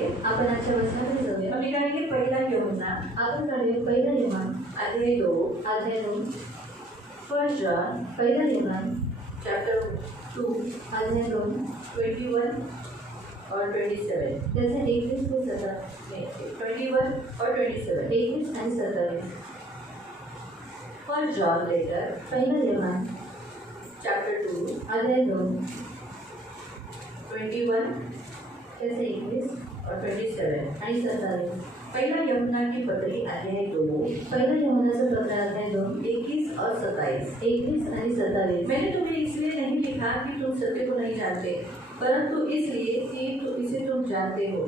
जाएंगे। आपण आजच्या वचनामध्ये जाऊया. हम निकालेंगे पहला यूहन्ना आपण काढूया पहिला योहान अध्याय 2 अध्याय 2. फर्स्ट जॉन पहिला योहान चैप्टर 2 अध्याय 2 21 और 27. त्याचे 21 ते 27. 21 और 27. 21 आणि 27. फर्स्ट जॉन लेटर पहिला योहान चैप्टर 2 अध्याय 2 21 त्याचे 21 और 27. आणि 27. पहला यूहन्ना की पत्री अध्याय 2 पहिला योहानाचं पत्र अध्याय 2 21 और 27. 21 आणि 27. मैंने तुम्हें इसलिए नहीं लिखा कि तुम सत्य को नहीं जानते, परंतु इसलिए कि इसे तुम जानते हो.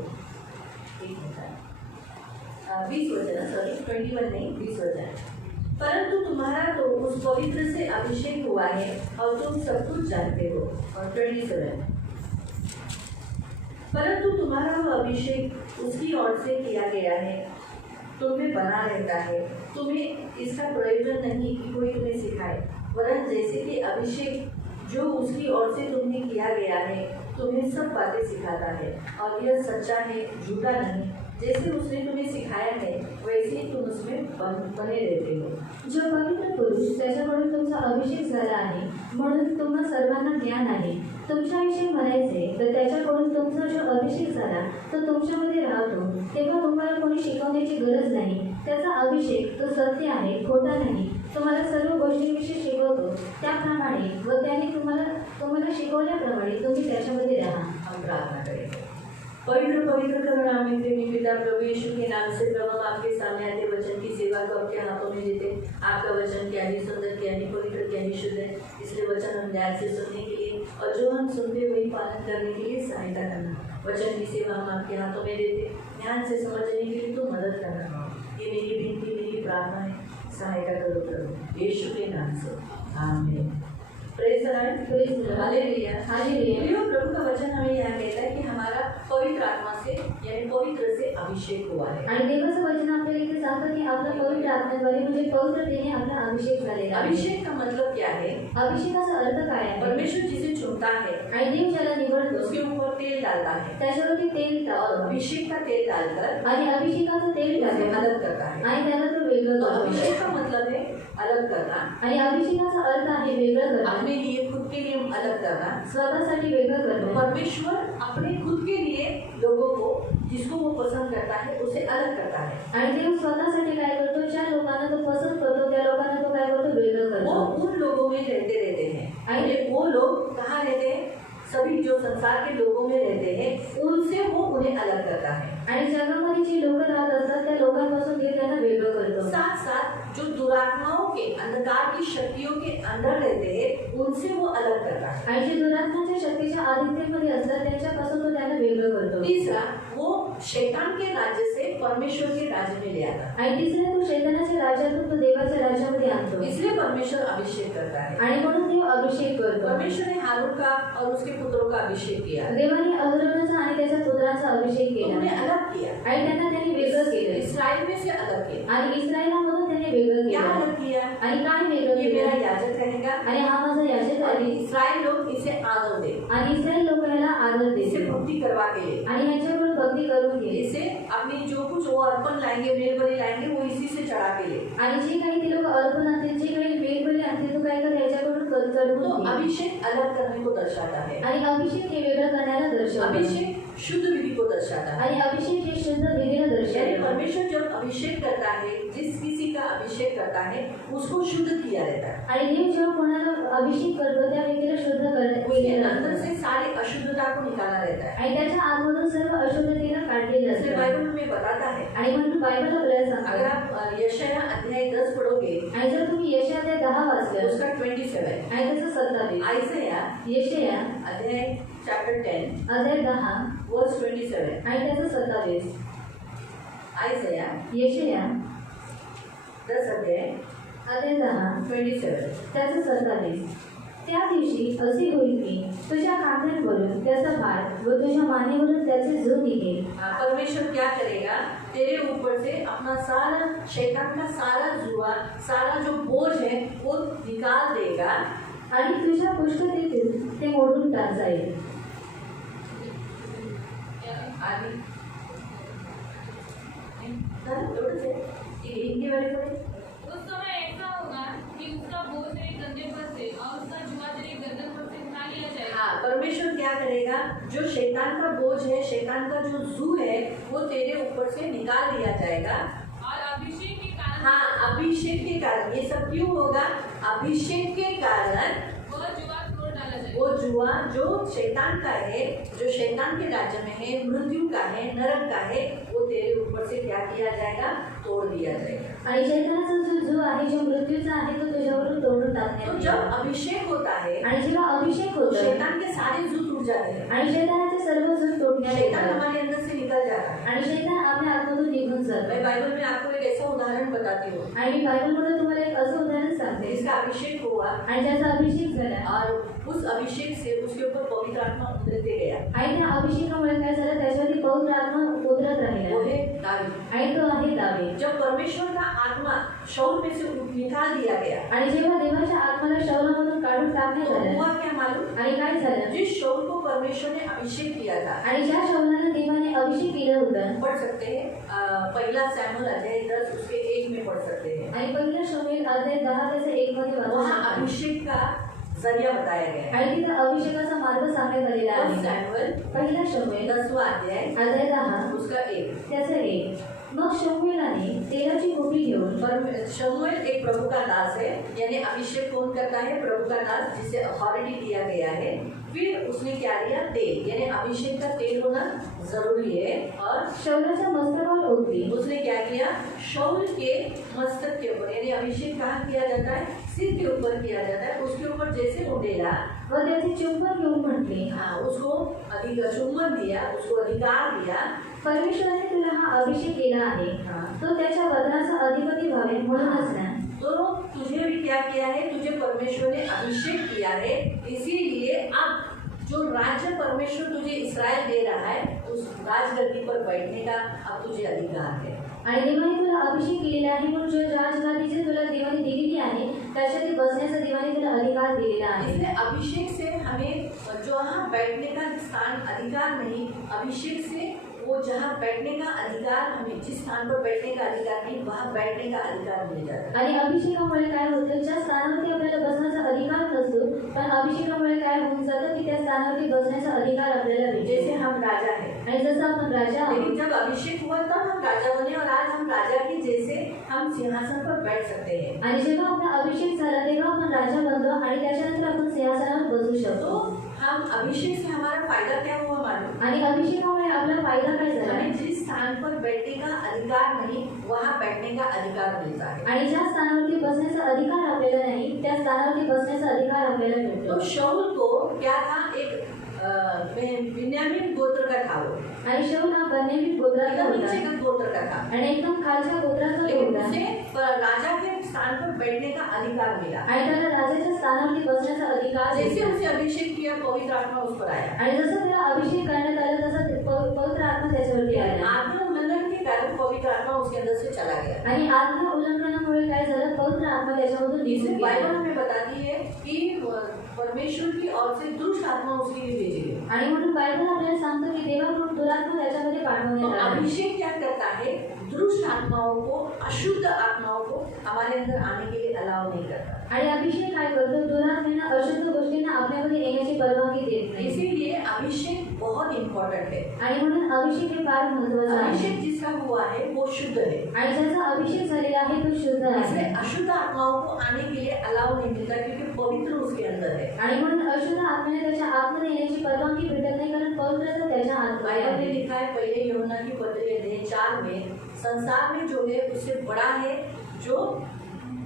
20 वचन, सॉरी 21 नहीं 20 वचन. परंतु तुम्हारा तो उस पवित्र से अभिषेक हुआ है और तुम सब कुछ जानते हो. और 27. परंतु तुम्हारा वो अभिषेक उसकी ओर से किया गया है, तुम्हें बना रहता है. तुम्हें इसका प्रयोजन नहीं कि कोई तुम्हें सिखाए, वरन जैसे कि अभिषेक जो उसकी ओर से तुम्हें किया गया है तुम्हें सब बातें सिखाता है, और यह सच्चा है, झूठा नहीं. जैसे उसने तुम्हें सिखाया है वैसे ही तुम उसमें बने रहते हो. जो पवित्र पुरुष त्याच्याकडून तुमचा अभिषेक झाला आहे म्हणून तुम्हा सर्वांना ज्ञान आहे. तुमच्याविषयी म्हणायचे तर त्याच्याकडून तुमचा जो अभिषेक झाला तो तुमच्यामध्ये राहतो, तेव्हा तुम्हाला कोणी शिकवण्याची गरज नाही. त्याचा अभिषेक तो सत्य आहे, खोटा नाही. तुम्हाला सर्व गोष्टींविषयी शिकवतो त्याप्रमाणे व त्याने तुम्हाला शिकवल्याप्रमाणे तुम्ही त्याच्यामध्ये राहा. हम प्रार्थना करेंगे. पवित्र पवित्र करुणामय प्रेमी पिता प्रभु यीशु के नाम से प्रभु हम आपके सामने आते वचन की सेवा को आपके हाथों में देते. आपका वचन क्या ही सुंदर, क्या ही पवित्र, क्या ही शुद्ध है. इसलिए वचन हम ध्यान से सुनने के लिए और जो हम सुनते वही पालन करने के लिए सहायता करना. वचन की सेवा हम आपके हाथों में देते. ध्यान से समझने के लिए तो मदद करना. ये मेरी विनती, मेरी प्रार्थना है. सहायता करो प्रभु यीशु के नाम से. Amen. Praise the lord. Praise the lord. Hallelujah. Hallelujah. प्रभु का वचन हमें यहाँ कहता है कि हमारा पवित्र आत्मा से यानी पवित्र से अभिषेक हुआ है. आणि देवाचं वचन आपल्याला इथे सांगतं की आपला पवित्र आत्म्याद्वारे म्हणजे पवित्रतेने आपला अभिषेक झालेला आहे. अभिषेक का मतलब क्या है? अभिषेकाचा अर्थ काय आहे? परमेश्वर जिसे चुनता है आणि देव ज्याला निवडतो उसके ऊपर तेल डालता है. त्याच्यावरती तेल और टाकतो अभिषेक का तेल डालकर आणि अभिषेकाचं तेल उसे टाकतो अलग करता है. आणि त्याला तो वेगळं तो करतो. अभिषेक का मतलब है अलग करना. आणि अभिषेकाचा अर्थ आहे वेगळं करणं, अपने लिए खुद के लिए अलग करना. स्वतःसाठी वेगळं करणं. परमेश्वर अपने खुद के लिए लोगों को जिसको वो पसंद करता है उसे अलग करता है. आणि देव स्वतःसाठी काय करतो? ज्या लोकांना तो पसंत करतो त्या लोकांना तो काय करतो? वेगळं वो करतो. उन लोगों में रहते हैं. आणि वो लोग कहाँ रहते हैं? सभी जो संसार के लोगों में रहते हैं उनसे वो उन्हें अलग करता है. आणि जगामध्ये जी लोक राहत असतात त्या लोकांपासून देव त्यांना वेगळं करतो. साथ साथ जो दुरात्माओं के अंधकार की शक्तियों के अंदर रहते हैं उनसे वो अलग करता है. आणि जे दुरात्माच्या शक्तीच्या आधिक्यामध्ये असतात त्यांच्यापासून तो त्यांना वेगळं करतो. तीसरा, वो शैतान के राज्य से परमेश्वर के राज्य में ले आता. आणि तिसरा, तो शैतानाच्या राज्यातून तो देवाच्या राज्यामध्ये आणतो. इसलिए परमेश्वर अभिषेक करता है. आणि म्हणून देव अभिषेक करतो. परमेश्वर ने हारून का और उसके पुत्रों का अभिषेक किया. देवाने अहरोनाचा आणि त्याच्या पुत्रांचा अभिषेक केला उन्हें अलग किया. आणि त्यांना त्यांनी वेगळं केलं. इस्राएल में से अलग किया. आणि इस्रायलामधून त्याने वेगळं क्या केलं. अलग किया? आणि काय वेगळं ये मेरा केलं? याजक रहेगा आणि हा माझा याजक और आहे. इस्राएल लोग इसे आदर दे. आणि इस्रायल लोक याला आदर इसे देतील भक्ति करवा के ले. आणि ह्याच्याकडून भक्ती करून घे. इसे अपनी जो कुछ वो अर्पण लाएंगे, मेलबलि लाएंगे, वो इसी से चढ़ा के ले. आणि जे काही ते लोक अर्पण आणतील, जे काही वेगवेगळे आणतील, तो काय कर ह्याच्याकडून चढवून तो घे. अभिषेक अलग करने को दर्शाता है. आणि अभिषेक हे वेगळं करण्याला दर्शवतो. अभिषेक शुद्ध विधि को दर्शाता है. आणि अभिषेक हे शुद्ध विधीला यानी दर्शवतो. परमेश्वर जब अभिषेक करता है, जिस किसी का अभिषेक करता है उसको शुद्ध किया रहता है. आणि देव जेव्हा कोणाला अभिषेक करतो त्या व्यक्तीला शुद्ध उसके अंदर करतो से सारी अशुद्धता को निकाला रहता है. आणि त्याच्या आतमधून सर्व अशुद्धतेला काढलेलं इसलिए असतं. बाइबल में बताता है. आणि म्हणून बायबल आपल्याला अगर सांगतो. आप यशाया अध्याय 10 पढ़ोगे आणि जर तुम्ही यशाया 10 वाचलं उसका 27, आणि त्याचं 27, आयसया यशाया अध्याय चैप्टर 10 अध्याय 10 वर्स 27, आणि त्याचं 27, आयसया यशाया 10 अध्याय अध्याय 10 27. त्याचं 27. त्या दिवशी असे होईल की तुझ्या कांद्यांवरून त्याचा भार व तुझ्या मानेवरून त्याचे जो निघेल. परमेश्वर क्या करेगा? तेरे ऊपर से अपना सारा शैतान का सारा जुआ, सारा जो बोझ है वो निकाल देगा आणि तुझ्या पुष्कतेतून ते मोडून टाक जाईल. आणि झालं एवढंच आहे. ठीक आहे, हिंदी वाले पढ़े. उस समय ऐसा होगा कि उसका बोझ तेरे कंधे पर से और उसका जुआ तेरे गर्दन पर से उठा लिया जाएगा। हाँ, परमेश्वर क्या करेगा, जो शैतान का बोझ है, शैतान का जो जू है, वो तेरे ऊपर से निकाल दिया जाएगा. और अभिषेक के कारण हाँ, अभिषेक के कारण. ये सब क्यों होगा? अभिषेक के कारण वह जुआ तोड़ डाला जाएगा। वो जुआ जो शैतान का है, जो शैतान के राज्य में है, मृत्यू का है, नरक का है, वो तेरे ऊपर से क्या किया जाएगा? तोड़ दिया जाएगा. आणि शैतानाचा जो आहे, जो मृत्यूचा आहे, तो तुझ्यावरून तोडून तो टाकण्यात जब येईल. अभिषेक होता है आणि जेव्हा अभिषेक तो होतो शैतान के सारे जू टूट जाते हैं. आणि शैतानाचे सर्व झूठ तोडण्यात शैतान येतात हमारे अंदर से निकल जाता है. आणि शैतान आपल्या आतमधून निघून जातो. मैं बाइबल में आपको एक ऐसा उदाहरण बताती हूँ आणि मी बायबलमध्ये तुम्हाला एक असं उदाहरण सांगते जिसका अभिषेक हुआ आणि ज्याचा अभिषेक झाला और उस अभिषेक से उसके ऊपर पवित्र आत्मा उतरते गया. आणि त्या अभिषेकामुळे काय झालं, त्याच्यावरती पवित्र आत्मा उतरत वो राहिला है दाऊद. आणि तो आहे दावीद. जब परमेश्वर का आत्मा शाऊल में से निकाल दिया गया आणि जेव्हा देवाच्या आत्माला शौलामधून काढून टाकण्यात तो आलं हुआ क्या मालूम? आणि काय झालं, जिस शाऊल को परमेश्वर ने अभिषेक किया था, आणि ज्या शौलाला देवाने अभिषेक केलं होतं पढ़ सकते हैं. पहला सैमुएल अध्याय 10 उसके 1 में पढ़ सकते हैं. आणि पहिला शमूएल अध्याय 10 त्याचे 1 मध्ये वाचू वहाँ शकता. अभिषेक का जरिया बताया गया है. आणि तिथे अभिषेकाचा मार्ग सांगण्यात आलेला फर्स्ट आहे. सैमुएल पहिला शमूएल 10वां अध्याय अध्याय 10 उसका 1. त्याचे 1. मग शमूएलाने तेलाची खोपी घेऊन पर शमूएल एक प्रभु का दास है, यानी अभिषेक कौन करता है? प्रभु का दास, जिसे अथॉरिटी दिया गया है. फिर उसने क्या दिया? तेल, यानी अभिषेक का तेल होना जरूरी है. और शौलाच्या मस्तकावर ओतली उसने क्या किया? शाऊल के मस्तक के ऊपर, यानी अभिषेक कहाँ किया जाता है? सिर के ऊपर किया जाता है. उसके ऊपर जैसे उंडेला, व त्याचे चुंबन घेऊन म्हटले, हाँ, उसको अधिक चुंबन दिया, उसको अधिकार दिया. परमेश्वराने तुला हा अभिषेक केला आहे, हाँ. तो त्याच्या वदनाचा अधिपती व्हावे म्हणूनच ना. तो तुझे भी क्या किया है? तुझे परमेश्वर ने अभिषेक किया है. इसीलिए अब जो राज्य परमेश्वर तुझे इस्राएल दे रहा है, उस राजगद्दी पर बैठने का अब तुझे अधिकार है. आणि देवाने तुला अभिषेक केलेला आहे, म्हणून जो राजगादीचे तुला देवाने दिलेली आहे, त्याच्यावरती बसण्याचा देवाने तुला अधिकार दिलेला आहे. इसलिए अभिषेक से हमें जो वहाँ बैठने का स्थान अधिकार नहीं, अभिषेक से वो जहाँ बैठने का अधिकार, हमें जिस स्थान पर बैठने का अधिकार नहीं, वहाँ बैठने का अधिकार मिल जाता है. आणि अभिषेकामुळे काय होतं, ज्या स्थानावरती आपल्याला बसण्याचा अधिकार नसतो, पण अभिषेकामुळे काय होऊन जातं की त्या स्थानावरती बसण्याचा अधिकार आपल्याला जैसे भेटतो. हम राजा हैं, आणि जसं आपण राजा आहोत, लेकिन जब अभिषेक हुआ तब हम राजा बने, और आज हम राजा के जैसे हम सिंहासन पर बैठ सकते हैं. आणि जेव्हा आपला अभिषेक झाला तेव्हा आपण राजा बनतो आणि त्याच्यानंतर आपण सिंहासनावर बसू तो शकतो. हम अभिषेक से हमारा फायदा क्या हुआ मालूम? आणि अभिषेकामुळे आपला फायदा काय झाला, हमें जिस स्थान पर बैठने का अधिकार नहीं, वहाँ बैठने का अधिकार मिलता है. आणि ज्या स्थानावरती बसण्याचा अधिकार आपल्याला नाही, त्या स्थानावरती बसण्याचा अधिकार आपल्याला तो मिळतो. शाऊल को क्या था? एक बिन्यामीन गोत्र का था वो, आणि शौल हा बेन्यामीन गोत्राचा एकदम होता नीचे का गोत्र का था, आणि एकदम खालच्या गोत्राचा लेकिन होता. उसे राजा के स्थान पर बैठने का अधिकार मिला. आणि त्याला राजाच्या स्थानावरती बसण्याचा अधिकार जैसे दिला. उसे अभिषेक किया, पवित्र आत्मा उस पर आया. आणि जसं त्याला अभिषेक करण्यात आला तसं पवित्र आत्मा त्याच्यावरती आला. आत्मा उल्लंघन के कारण पवित्र आत्मा उसके अंदर से चला गया. आणि आत्मा उल्लंघनामुळे काय झालं, पवित्र आत्मा त्याच्यामधून इसलिए निघून बाइबल गेला. हमें बताती है कि परमेश्वर की ओर से दुष्ट आत्मा उसके लिए भेजी गई. आणि म्हणून बायबल आपल्याला सांगतो की देवाकडून दुरात्मा त्याच्यामध्ये तो पाठवण्यात आला. अभिषेक क्या करता है? दुष्ट आत्माओं को, अशुद्ध आत्माओं को हमारे अंदर आने के लिए अलाउ नहीं करता. आणि अभिषेक काय करतो, दुरात्म्यांना, अशुद्ध गोष्टींना आपल्यामध्ये येण्याची परवानगी देत नाही. इसीलिए अभिषेक बहुत इम्पोर्टेंट है. आणि म्हणून अभिषेक हे फार महत्वाचं आहे. अभिषेक जिसका हुआ है वो शुद्ध है. आणि ज्याचा अभिषेक झालेला आहे तो शुद्ध आहे. इसलिए अशुद्ध आत्माओं को आने के लिए अलाउ नहीं मिलता, क्योंकि पवित्र उसके अंदर है. आणि म्हणून अशुद्ध आत्म्याने त्याच्या आत्मध्ये येण्याची परवानगी भेटत नाही, कारण पवित्रता त्याच्या आत्म्यात बाइबल में आहे. लिखा है पहले यूहन्ना की पत्री अध्याय 4 में, संसार में जो है उससे बड़ा है जो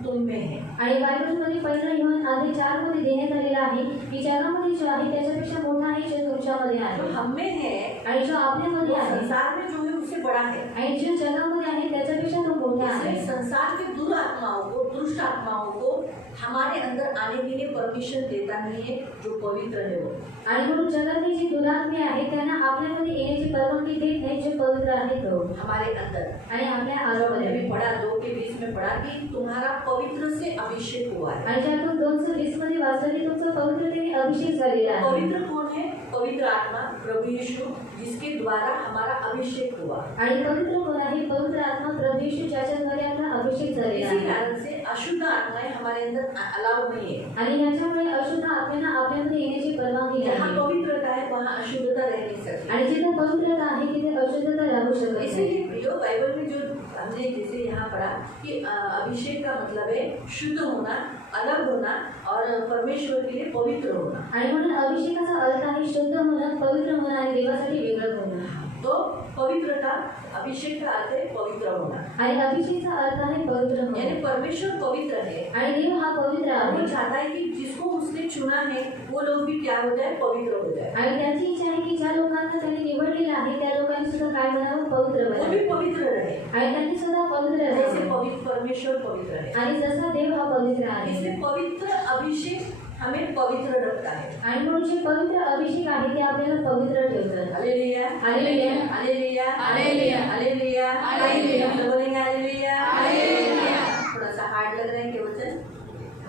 तुम में है. आणि बायबलमध्ये पहिला यूहन्ना अध्याय 4 मध्ये देण्यात आलेला आहे की जगामध्ये जो आहे त्याच्यापेक्षा मोठा आहे जो तुमच्यामध्ये जो आहे. हम में है आणि जो आपल्यामध्ये वो आहे संसार में जो है उससे बड़ा है. आणि जो जगामध्ये आहे त्याच्यापेक्षा तो मोठा आहे. इसलिए संसार के दुरात्माओं को, दुष्ट आत्माओं को हमारे अंदर आने के लिए परमिशन देता नहीं है जो पवित्र है वो. आणि म्हणून जगातली जी दुरात्मे आहेत त्यांना आपल्यामध्ये येण्याची परवानगी देत नाही, जे पवित्र आहे तो हमारे अंदर। आणि आपल्या हमने आगामध्ये भी पढ़ा 2:20 में पढ़ा कि तुम्हारा पवित्र से अभिषेक हुआ है। आणि जे आपण 2:20 मध्ये वाचलं की तुमचा पवित्रतेने अभिषेक झालेला आहे। पवित्र कौन है? पवित्र आत्मा प्रभु यीशु, जिसके द्वारा हमारा अभिषेक हुआ। आणि पवित्र कोण आहे? पवित्र आत्मा प्रभु येशू ज्याच्याद्वारे आपला अभिषेक झालेला इसी आहे। कारण से अशुद्ध आत्माएं हमारे अंदर अलाउड नहीं है। आणि याच्यामुळे अशुद्ध आत्म्यांना आपल्यामध्ये येण्याची परवानगी जहाँ नाही पवित्रता है वहाँ अशुद्धता रह नहीं सकती। आणि जिथे पवित्रता आहे तिथे अशुद्धता राहू शकत नाही। इसीलिए प्रियो, बाइबल में जो हमने जैसे यहाँ पढ़ा कि अभिषेक का मतलब है शुद्ध होना, अलग होना और परमेश्वर के लिए पवित्र होना। आणि म्हणून अभिषेकाचा अर्थ आहे शुद्ध होणं, पवित्र होणं आणि देवासाठी वेगळं होणं। तो पवित्रता, अभिषेक का अर्थ है पवित्र होना। आणि अभिषेकचा अर्थ आहे पवित्र होणं। यानी परमेश्वर पवित्र है आणि देव हा पवित्र और वो आहे चाहता है कि जिसको उसने चुना है वो लोग भी क्या हो जाए? पवित्र हो जाए। आणि त्याची इच्छा आहे की ज्या लोकांना त्याने निवडलेलं आहे त्या लोकांनी सुद्धा काय बनावं? पवित्र वो बनावं भी पवित्र रहे आणि त्यांनी सुद्धा पवित्र जैसे राहावं पवित्र परमेश्वर पवित्र है। आणि जसा देव हा पवित्र आहे। इसलिए पवित्र अभिषेक हमें पवित्र रखता है। आणि म्हणून जे पवित्र अभिषेक आहे ते आपल्याला पवित्र ठेवतात। Hallelujah, hallelujah, hallelujah, hallelujah, hallelujah, hallelujah. सब बोलेंगे हालेलुया, हालेलुया। थोड़ा सा हार्ड लग रहा है क्या वचन?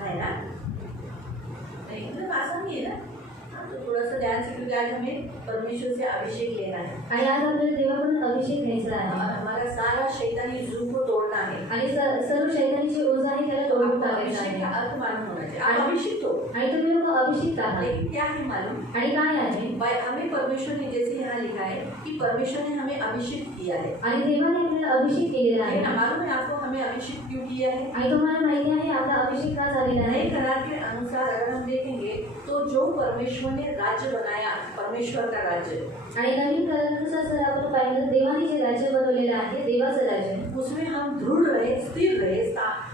है ना? नहीं, मतलब आसान ही है ना? हाँ, तो थोड़ा सा ध्यान से, क्योंकि आज हमें परमेश्वर से अभिषेक लेना है आणि आज आपल्याला देवाकडून अभिषेक घ्यायचा और आहे हमारा सारा शैतानी जुग को तोड़ना है। आणि सर्व शैतानीची ऊर्जा आहे त्याला तोडून आपको टाकायचं अभिषेक का आहे। अर्थ मालूम होना चाहिए। आप अभिषिक्त हो, आणि तुम्ही लोक अभिषेक आहात लेकिन क्या है मालूम? आणि काय आहे? हमें परमेश्वर ने, जैसे यहाँ लिखा है कि परमेश्वर ने हमें अभिषेक किया है। आणि देवाने आपल्याला अभिषेक केलेला आहे लेकिन मालूम है आपको हमें अभिषेक क्यों किया है? आणि तुम्हाला माहिती आहे आपला अभिषेक का झालेला नए आहे? करार के अनुसार अगर हम देखेंगे तो जो परमेश्वर ने राज्य बनाया, परमेश्वर का राज्य, आणि नवीन करारानुसार जर आपण पाहिलं देवाने जे राज्य बनवलेलं आहे देवाचं राज्य उसमें हम दृढ़ रहे, स्थिर रहे,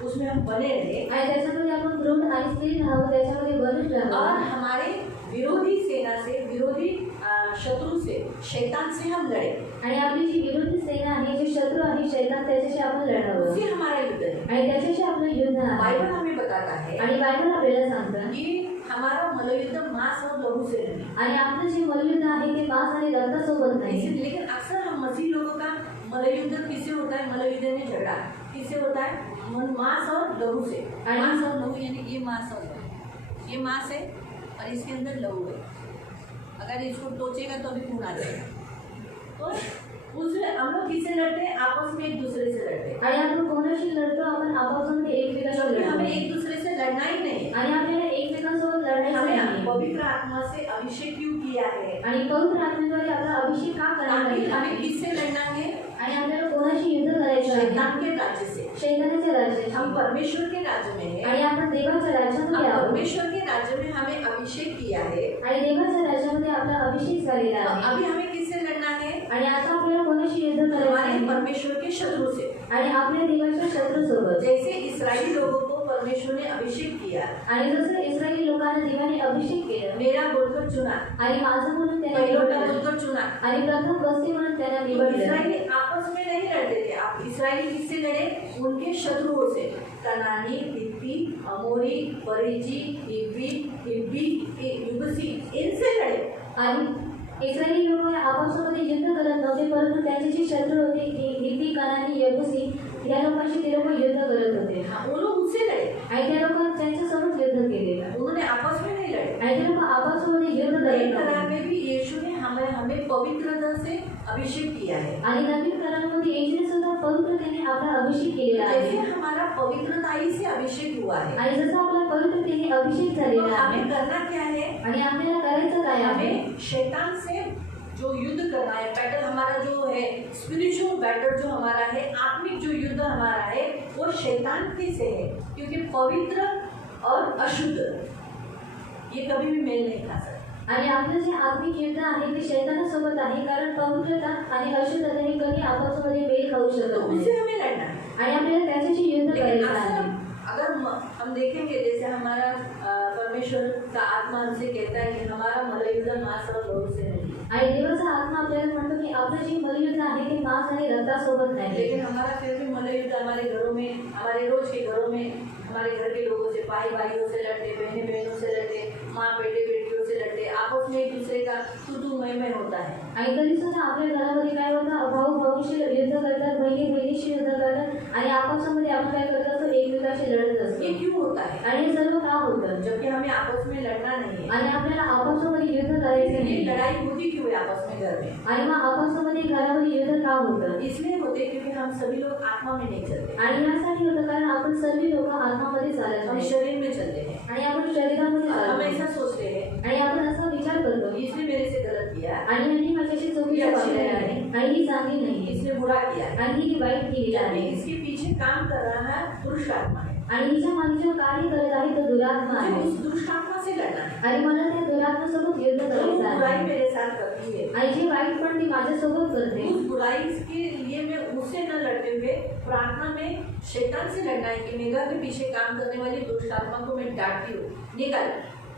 उसमें हम बने रहे आणि त्याच्यामध्ये आपण दृढ आणि स्थिर राहावं, त्याच्यामध्ये बनून और राहावं हमारे विरोधी सेना से, विरोधी शत्रु से, शैतान से हम लड़े। आणि आपली जी विरुद्ध सेना आहे, जे शत्रू आहे शैतान, त्याच्याशी आपण लढावं उससे हमारा युद्ध है। आणि त्याच्याशी आपलं युद्ध आहे। बाइबल हमें बताता है आणि बायबल आपल्याला सांगतं कि हमारा मल्लयुद्ध मांस और लहू से नहीं। आणि आपलं जे मल्लयुद्ध आहे ते मांस आणि रक्तासोबत नाही। लेकिन अक्सर हम मसीह लोगों का मल्लयुद्ध किससे होता है? मल्लयुद्ध में झगड़ा किससे होता है? मांस और लहू से। मांस और लहू यानी ये मांस और लहू, ये मांस है और इसके अंदर लहू है। अगर इसको टोचेगा तो अभी खून आ जाएगा। तो उससे हम लोग किससे लड़ते हैं? आपस में एक दूसरे से लड़ते हैं। आणि आपण कोणाशी लढतो? आपण आपापसामध्ये एकमेकांशी क्योंकि हमें लढतो एक दूसरे से लड़ना ही नहीं है। आणि आपल्याला एकमेकांसोबत लढायचं हमें नाही। पवित्र आत्मा से अभिषेक क्यों किया है? आणि पवित्र आत्म्याद्वारे आपला अभिषेक का करायला ताकि पाहिजे? हमें किससे लड़ना है? आणि आपल्याला कोणाशी युद्ध करायचं आहे? शैतान के राज्य से। शैतानाच्या राज्याशी। हम परमेश्वर के राज्य में हैं। आणि आपण देवाच्या राज्यामध्ये अब आहोत परमेश्वर के राज्य में हमें अभिषेक किया है। आणि देवाच्या राज्यामध्ये आपला अभिषेक झालेला तो आहे अभी हमें किससे लड़ना है? आणि आता आपल्याला कोणाशी युद्ध करायचं हमारे आहे? परमेश्वर के शत्रु से। आणि आपल्या देवाच्या शत्रूसोबत। जैसे इस्राएली लोगों को परमेश्वर ने अभिषेक किया, आणि जसं इस्रायली लोकांना देवाने अभिषेक केलं मेरा बोलकर चुना, आणि माझं म्हणून त्यांना पहिलोटा निवडलं बोलकर चुना। आणि प्रथम वस्ती म्हणून त्यांना तो निवडलं। इस्राएली आपस में नहीं लड़ते थे। आप इस्राएली किससे लड़े? उनके शत्रुओं से। कनानी, हित्ती, अमोरी, परिजी, हिब्बी, यबूसी, इनसे लड़े। आणि इस्रायली लोक आपापसामध्ये युद्ध करत नव्हते, परंतु त्यांचे जे शत्रू होते हित्ती, कनानी, यबूसी या लोकांशी ते लोक युद्ध करत होते हाँ, वो लोग उनसे लड़े। आणि ते लोक त्यांच्यासोबत युद्ध केलेलं उन्होंने आपस में नहीं लड़े। आणि ते लोक आपापसामध्ये युद्ध नए करत करार नव्हते। में भी यीशु ने हमें पवित्रता से अभिषेक किया है। आणि नवीन करारामध्ये येशूने सुद्धा पवित्रतेने आपला अभिषेक केलेला जैसे आहे हमारा पवित्रताई से अभिषेक हुआ है, आणि जसा आपला पवित्रतेने अभिषेक तो झालेला आहे हमें करना क्या है? आणि आपल्याला करायचं काय आहे? हमें शैतान से जो युद्ध करना है, बैटल हमारा जो है, स्पिरिचुअल बैटल जो हमारा है, आत्मिक जो युद्ध हमारा है, वो शैतान के से है। क्योंकि पवित्र और अशुद्ध ये कभी भी मेल नहीं खा सकते। आणि आपलं जे आत्मिक युद्ध आहे ते शैतानासोबत आहे, कारण पवित्रता आणि अशुद्धता हे कधी आपापसामध्ये मेल खाऊ तो शकत उससे नाही हमें लड़ना है। आणि आपल्याला त्याच्याशी युद्ध लेकिन करायचं अक्सर आहे। अगर हम देखेंगे, जैसे हमारा परमेश्वर का आत्मा हमसे कहता है कि हमारा मल्लयुद्ध मांस और लहू से नहीं, आणि देवाचा आत्मा आपल्याला म्हणतो की आपलं जे मल्लयुद्ध आहे ते मांस आणि रक्तासोबत नाही, लेकिन हमारा फिर भी मल्लयुद्ध हमारे घरों में, हमारे रोज के घरों में, हमारे घर के लोगों से, भाई भाइयों से लड़ते, बहनें बहनों से लड़ते, माँ बेटे बेटियों से लड़ते, आपस में एक दूसरे का तू मैं होता है। आणि तरी सुद्धा आपल्या घरामध्ये काय होतं? भाऊ होता है? आणि हे सर्व का होतं? जबकि हमें आपस में लड़ना नहीं है। आणि आपल्याला आपापसामध्ये युद्ध करायचे ये नाही. लड़ाई होती क्यों है आपस में घर में? आणि मग आपापसामध्ये घरामध्ये युद्ध का होतं? इसलिए होते क्योंकि हम सभी लोग आत्मा में नहीं चलते, आणि यासाठी होतं कारण आपण सर्व लोक आत्मामध्ये चालत हम नाही शरीर में चलते हैं। आणि आपण शरीरामध्ये हम चालतो ऐसा सोचते हैं आणि आपण असा विचार करतो इसने मेरे से गलत किया, आणि यांनी माझ्याशी चुकीचं वागलेलं आहे आणि ही चांगली नाही इसने बुरा किया, आणि ही वाईट केलेली यानी आहे इसके पीछे काम कर रहा है दुष्ट आत्मा है। आणि हिच्या मागे जो कार्य करत आहे तो दुरात्मा मुझे आहे उस दुष्ट आत्मा से लड़ना है। आणि मला त्या दुरात्मासोबत युद्ध जो करायचं बुराई आहे मेरे साथ करती है, आणि जे वाईट पण ती माझ्यासोबत करते उस बुराई के लिए मैं उससे न लड़ते हुए प्रार्थना में शैतान से लड़ना है कि मेघा के पीछे काम करने वाली दुष्ट आत्मा को मैं डांटती हूँ, निकाल।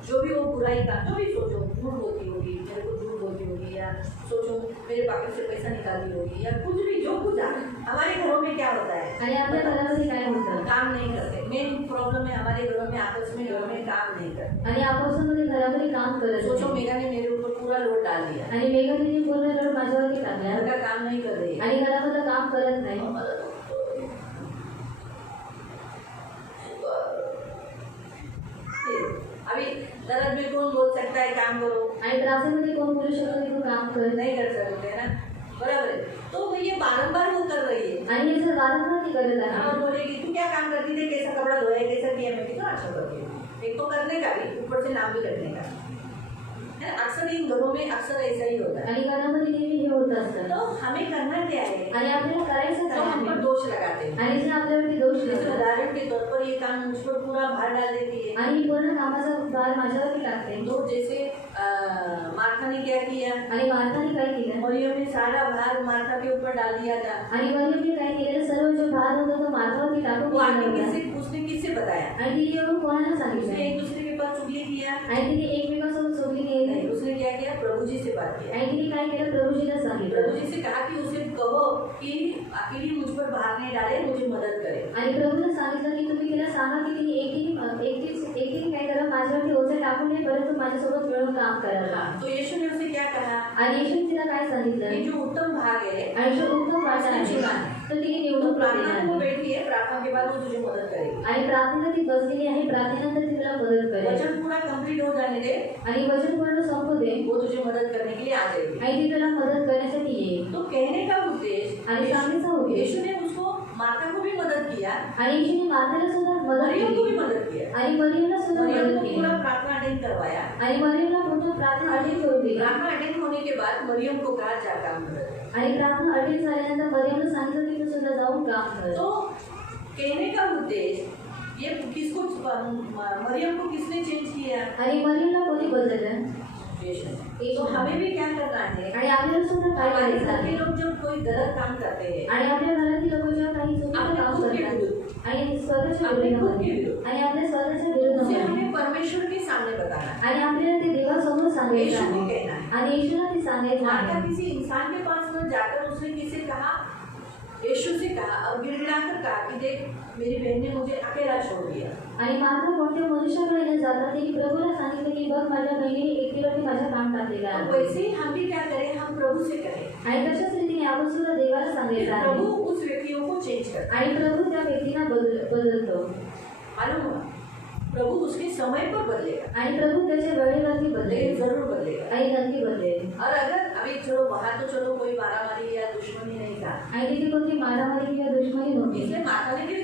जो भी वो बुराई का जो भी सोचो, झूठ बोलती होगी, मेरे को झूठ बोलती होगी, या सोचो मेरे पॉकेट से पैसा निकालती होगी, या कुछ भी जो कुछ हमारे घरों में क्या होता है, आणि आपल्या घरामध्ये काय होतं काम नहीं करते। मेन प्रॉब्लम है हमारे घरों में आपस में घर में काम नहीं करते। आणि आपापसामध्ये घरामध्ये काम करत सोचो नाही. मेघा ने मेरे ऊपर पूरा लोड डाल दिया, आणि मेघा तिने पूर्ण लोड माझ्यावरती टाकला घर का काम नहीं कर रही है, आणि घरामध्ये काम करत नाही अभी दर्द में कौन बोल सकता है काम करो, आणि त्रासामध्ये कोण बोलू शकतो की तू काम कर नहीं कर सकते है ना, बराबर है। तो ये बारंबार वो कर रही है आणि हे जर वारंवार ती करत और आहे बोलेगी तू क्या काम करती थी, कैसा कपड़ा धोया, कैसा किया, मैं कितना अच्छा करती हूँ। एक तो करने का भी, ऊपर से नाम भी रखने का है ना। अक्सर इन घरों में अक्सर ऐसा ही होता है। आणि घरामध्ये नेहमी हे होत असतं तो हमें करना क्या है, आणि आपल्याला करायचं जो काय हम पर आहे दोष लगाते हैं। आणि जे आपल्यावरती दोष जैसे लावतात उदाहरण के तौर पर ये काम मुझ पर पूरा भार डाल देती है। आणि ही पूर्ण कामाचा भार माझ्यावरती टाकते तो जैसे मार्था ने क्या किया, आणि मार्थाने काय केलं मरियम ने सारा भार मार्था के ऊपर डाल दिया था। आणि मरियमने काय केलेलं सर्व जो भार होता तो मार्थावरती टाकून वो आगे दिला किससे, होता उसने किससे बताया, आणि तिने येऊन कोणाला उसने सांगितलं एक दूसरे के पास चुगली किया, आणि तिने एकमेकांसोबत चोरी नहीं, केली उसने क्या किया, प्रभु जी से बात किया। आणि तिने काय केलं प्रभूजीला सांगितलं प्रभु जी से कहा कि उसे कहो कि अकेली मुझ पर भार नहीं डाले, मुझे मदद करे। आणि प्रभूने सांगितलं की तुम्ही तिला सांगा की तिने एकटीने काय करा माझ्यावरती ओझे टाकून नये परंतु माझ्यासोबत मिळून काम करायला तो यीशु ने उसे क्या कहा आणि येशूने तिला काय सांगितलं कि जो उत्तम भाग है, आणि जो उत्तम वाचा आहे तर तिने तो निवडून प्रार्थना में वो आहे बैठी है, प्रार्थना के बाद वो तुझे मदद करेगी। आणि प्रार्थनेला ती बसलेली आहे प्रार्थनेनंतर ती तुला मदत करेल वचन पूरा कंप्लीट हो जाने दे, आणि वचन पूर्ण संपू दे वो तुझे मदद करने के लिए आ जाएगी। आणि ती तुला मदत करण्यासाठी येईल तो कहने का उद्देश्य, आणि सांगण्याचा उद्देश यीशु ने उसको माता को भी मदद किया, आणि येशूने मातेला सुद्धा मदत मरियम को भी केली मदद किया। आणि मरियमला सुद्धा मरियम मदत को केली पूरा प्रार्थना अटेंड करवाया। आणि मरियमला पूर्ण प्रार्थना अटेंड करून दिली प्रार्थना अटेंड होने के बाद मरियम को कहा जा काम कर। आणि प्रार्थना अटेंड झाल्यानंतर मरियमला सांगितलं की तू सुद्धा जाऊन काम कर तो कहने का उद्देश्य ये किसको, मरियम को किसने चेंज किया, आणि मरियमला कोणी बदललं यीशु ने। तो हमें भी क्या करना है, आणि आपल्याला सुद्धा काय हमारे करायचं घर के आहे लोग जब कोई गलत काम करते हैं, आणि आपल्या घरातील लोक जेव्हा काही चुकीचं आपल्या काम खुद के करतात विरुद्ध, आणि स्वतःच्या आपल्या खुद के विरोधामध्ये विरुद्ध, आणि आपल्या स्वतःच्या उसे विरोधामध्ये हमें परमेश्वर के सामने बताना आणि आपल्याला ते देवासमोर सांगायचं यीशु को आहे कहना है। आणि येशूला ते सांगायचं माता आहे किसी इंसान के पास न जाकर उसने किसे कहा, यीशु से कहा और गिड़गिड़ाकर कहा कि देख मेरी बहन ने मुझे अकेला छोड़ दिया। आणि माता कोणत्या मनुष्याकडे न जाता त्यांनी प्रभूला सांगितलं की बघ माझ्या बहिणीने एकटीवरती माझ्या काम टाकलेलं तो आहे वैसे ही हम भी क्या करें, हम प्रभु से कहें, आणि तशाच रीतीने आपण सुद्धा देवाला सांगायचं आहे प्रभु उस व्यक्तियों को चेंज करता आणि प्रभू त्या व्यक्तीला बदलतो है। मालूम हुआ, प्रभु उसके समय पर बदलेगा, आणि प्रभू त्याच्या वेळेवरती लेकिन बदलेल जरूर बदलेगा। आणि नक्की बदलेल और अगर अभी चलो वहां तो चलो कोई मारामारी या दुश्मनी नहीं था, आणि तिथे कोणती मारामारी किंवा दुश्मनी नव्हती इसलिए माता ने भी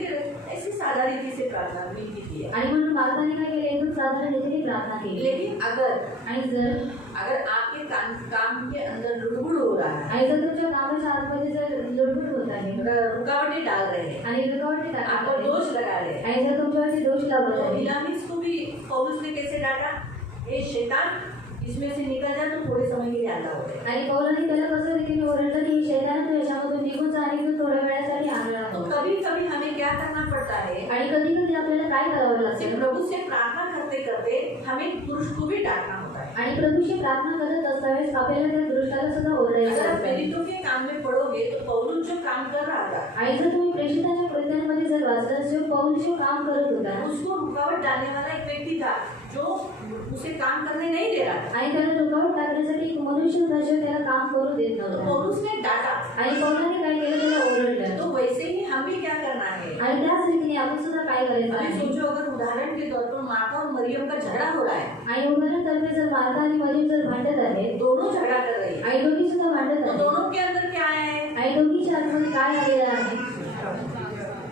ऐसी सादा रीति से प्रार्थना विनती की है। आणि म्हणून माताने काय केलं एकदम साधारण रीतीने प्रार्थना केली लेकिन अगर आणि जर आपके काम के अंदर लुड़बुड़ हो रहा है, आणि जर तुमच्या कामाच्या आतमध्ये जर लुडबुड होत आहे अगर रुकावटें डाल रहे हैं, आणि रुकावटी आप टाकत पर आहे, दोष लगा रहे हैं, आणि जर तुमच्यावरती दोष लावत तो आहे इलामिस को भी पौलुस ने कैसे डांटा, ए शैतान इसमें से निकल जा, तो थोड़े समय के लिए आंधा हो गया। आणि पौलाने त्याला कसं रीतीने ओरडलं की शैतान तू याच्यामधून निघून जा आणि तू थोड्या वेळासाठी आंधळा तो हो. कभी कभी हमें क्या करना पड़ता है, आणि कधी कधी आपल्याला काय करावं कि लागतं प्रभु से प्रार्थना करते करते हमें पुरुष को भी डांटना होता है। आणि प्रभूशी प्रार्थना करत असतावेळेस आपल्याला त्या दृष्टाला सुद्धा ओरडायचं अगर आप असतं प्रेरितों के काम में पढ़ोगे तो पौलुस जो काम कर रहा था आणि जर तुम्ही प्रेषितांच्या कृत्यांमध्ये जर वाचलं जो पौल जो काम करत होता उसको रुकावट डालने वाला एक व्यक्ती था जो उसे काम करने नहीं दे रहा था। आणि त्याला रुकावट टाकण्यासाठी एक मनुष्य होता जो त्याला काम करू देत तो नव्हता पौलुस ने डांटा। आणि पौलाने काय केलं त्याला ओरडलं तो वैसे ही हमें क्या करना है? आणि त्याच रीतीने आपण सुद्धा काय करायचं अभी आहे? सोचो, अगर उदाहरण के तौर पर माता और मरियम का झगड़ा हो रहा है, आणि उदाहरणार्थ जर माता आणि मरियम जर भांडत आहेत दोनों झगड़ा कर रही है, आणि दोघी सुद्धा भांडत तो आहेत दोनों के अंदर क्या आया है? आणि दोघीच्या आतमध्ये काय आलेलं आहे?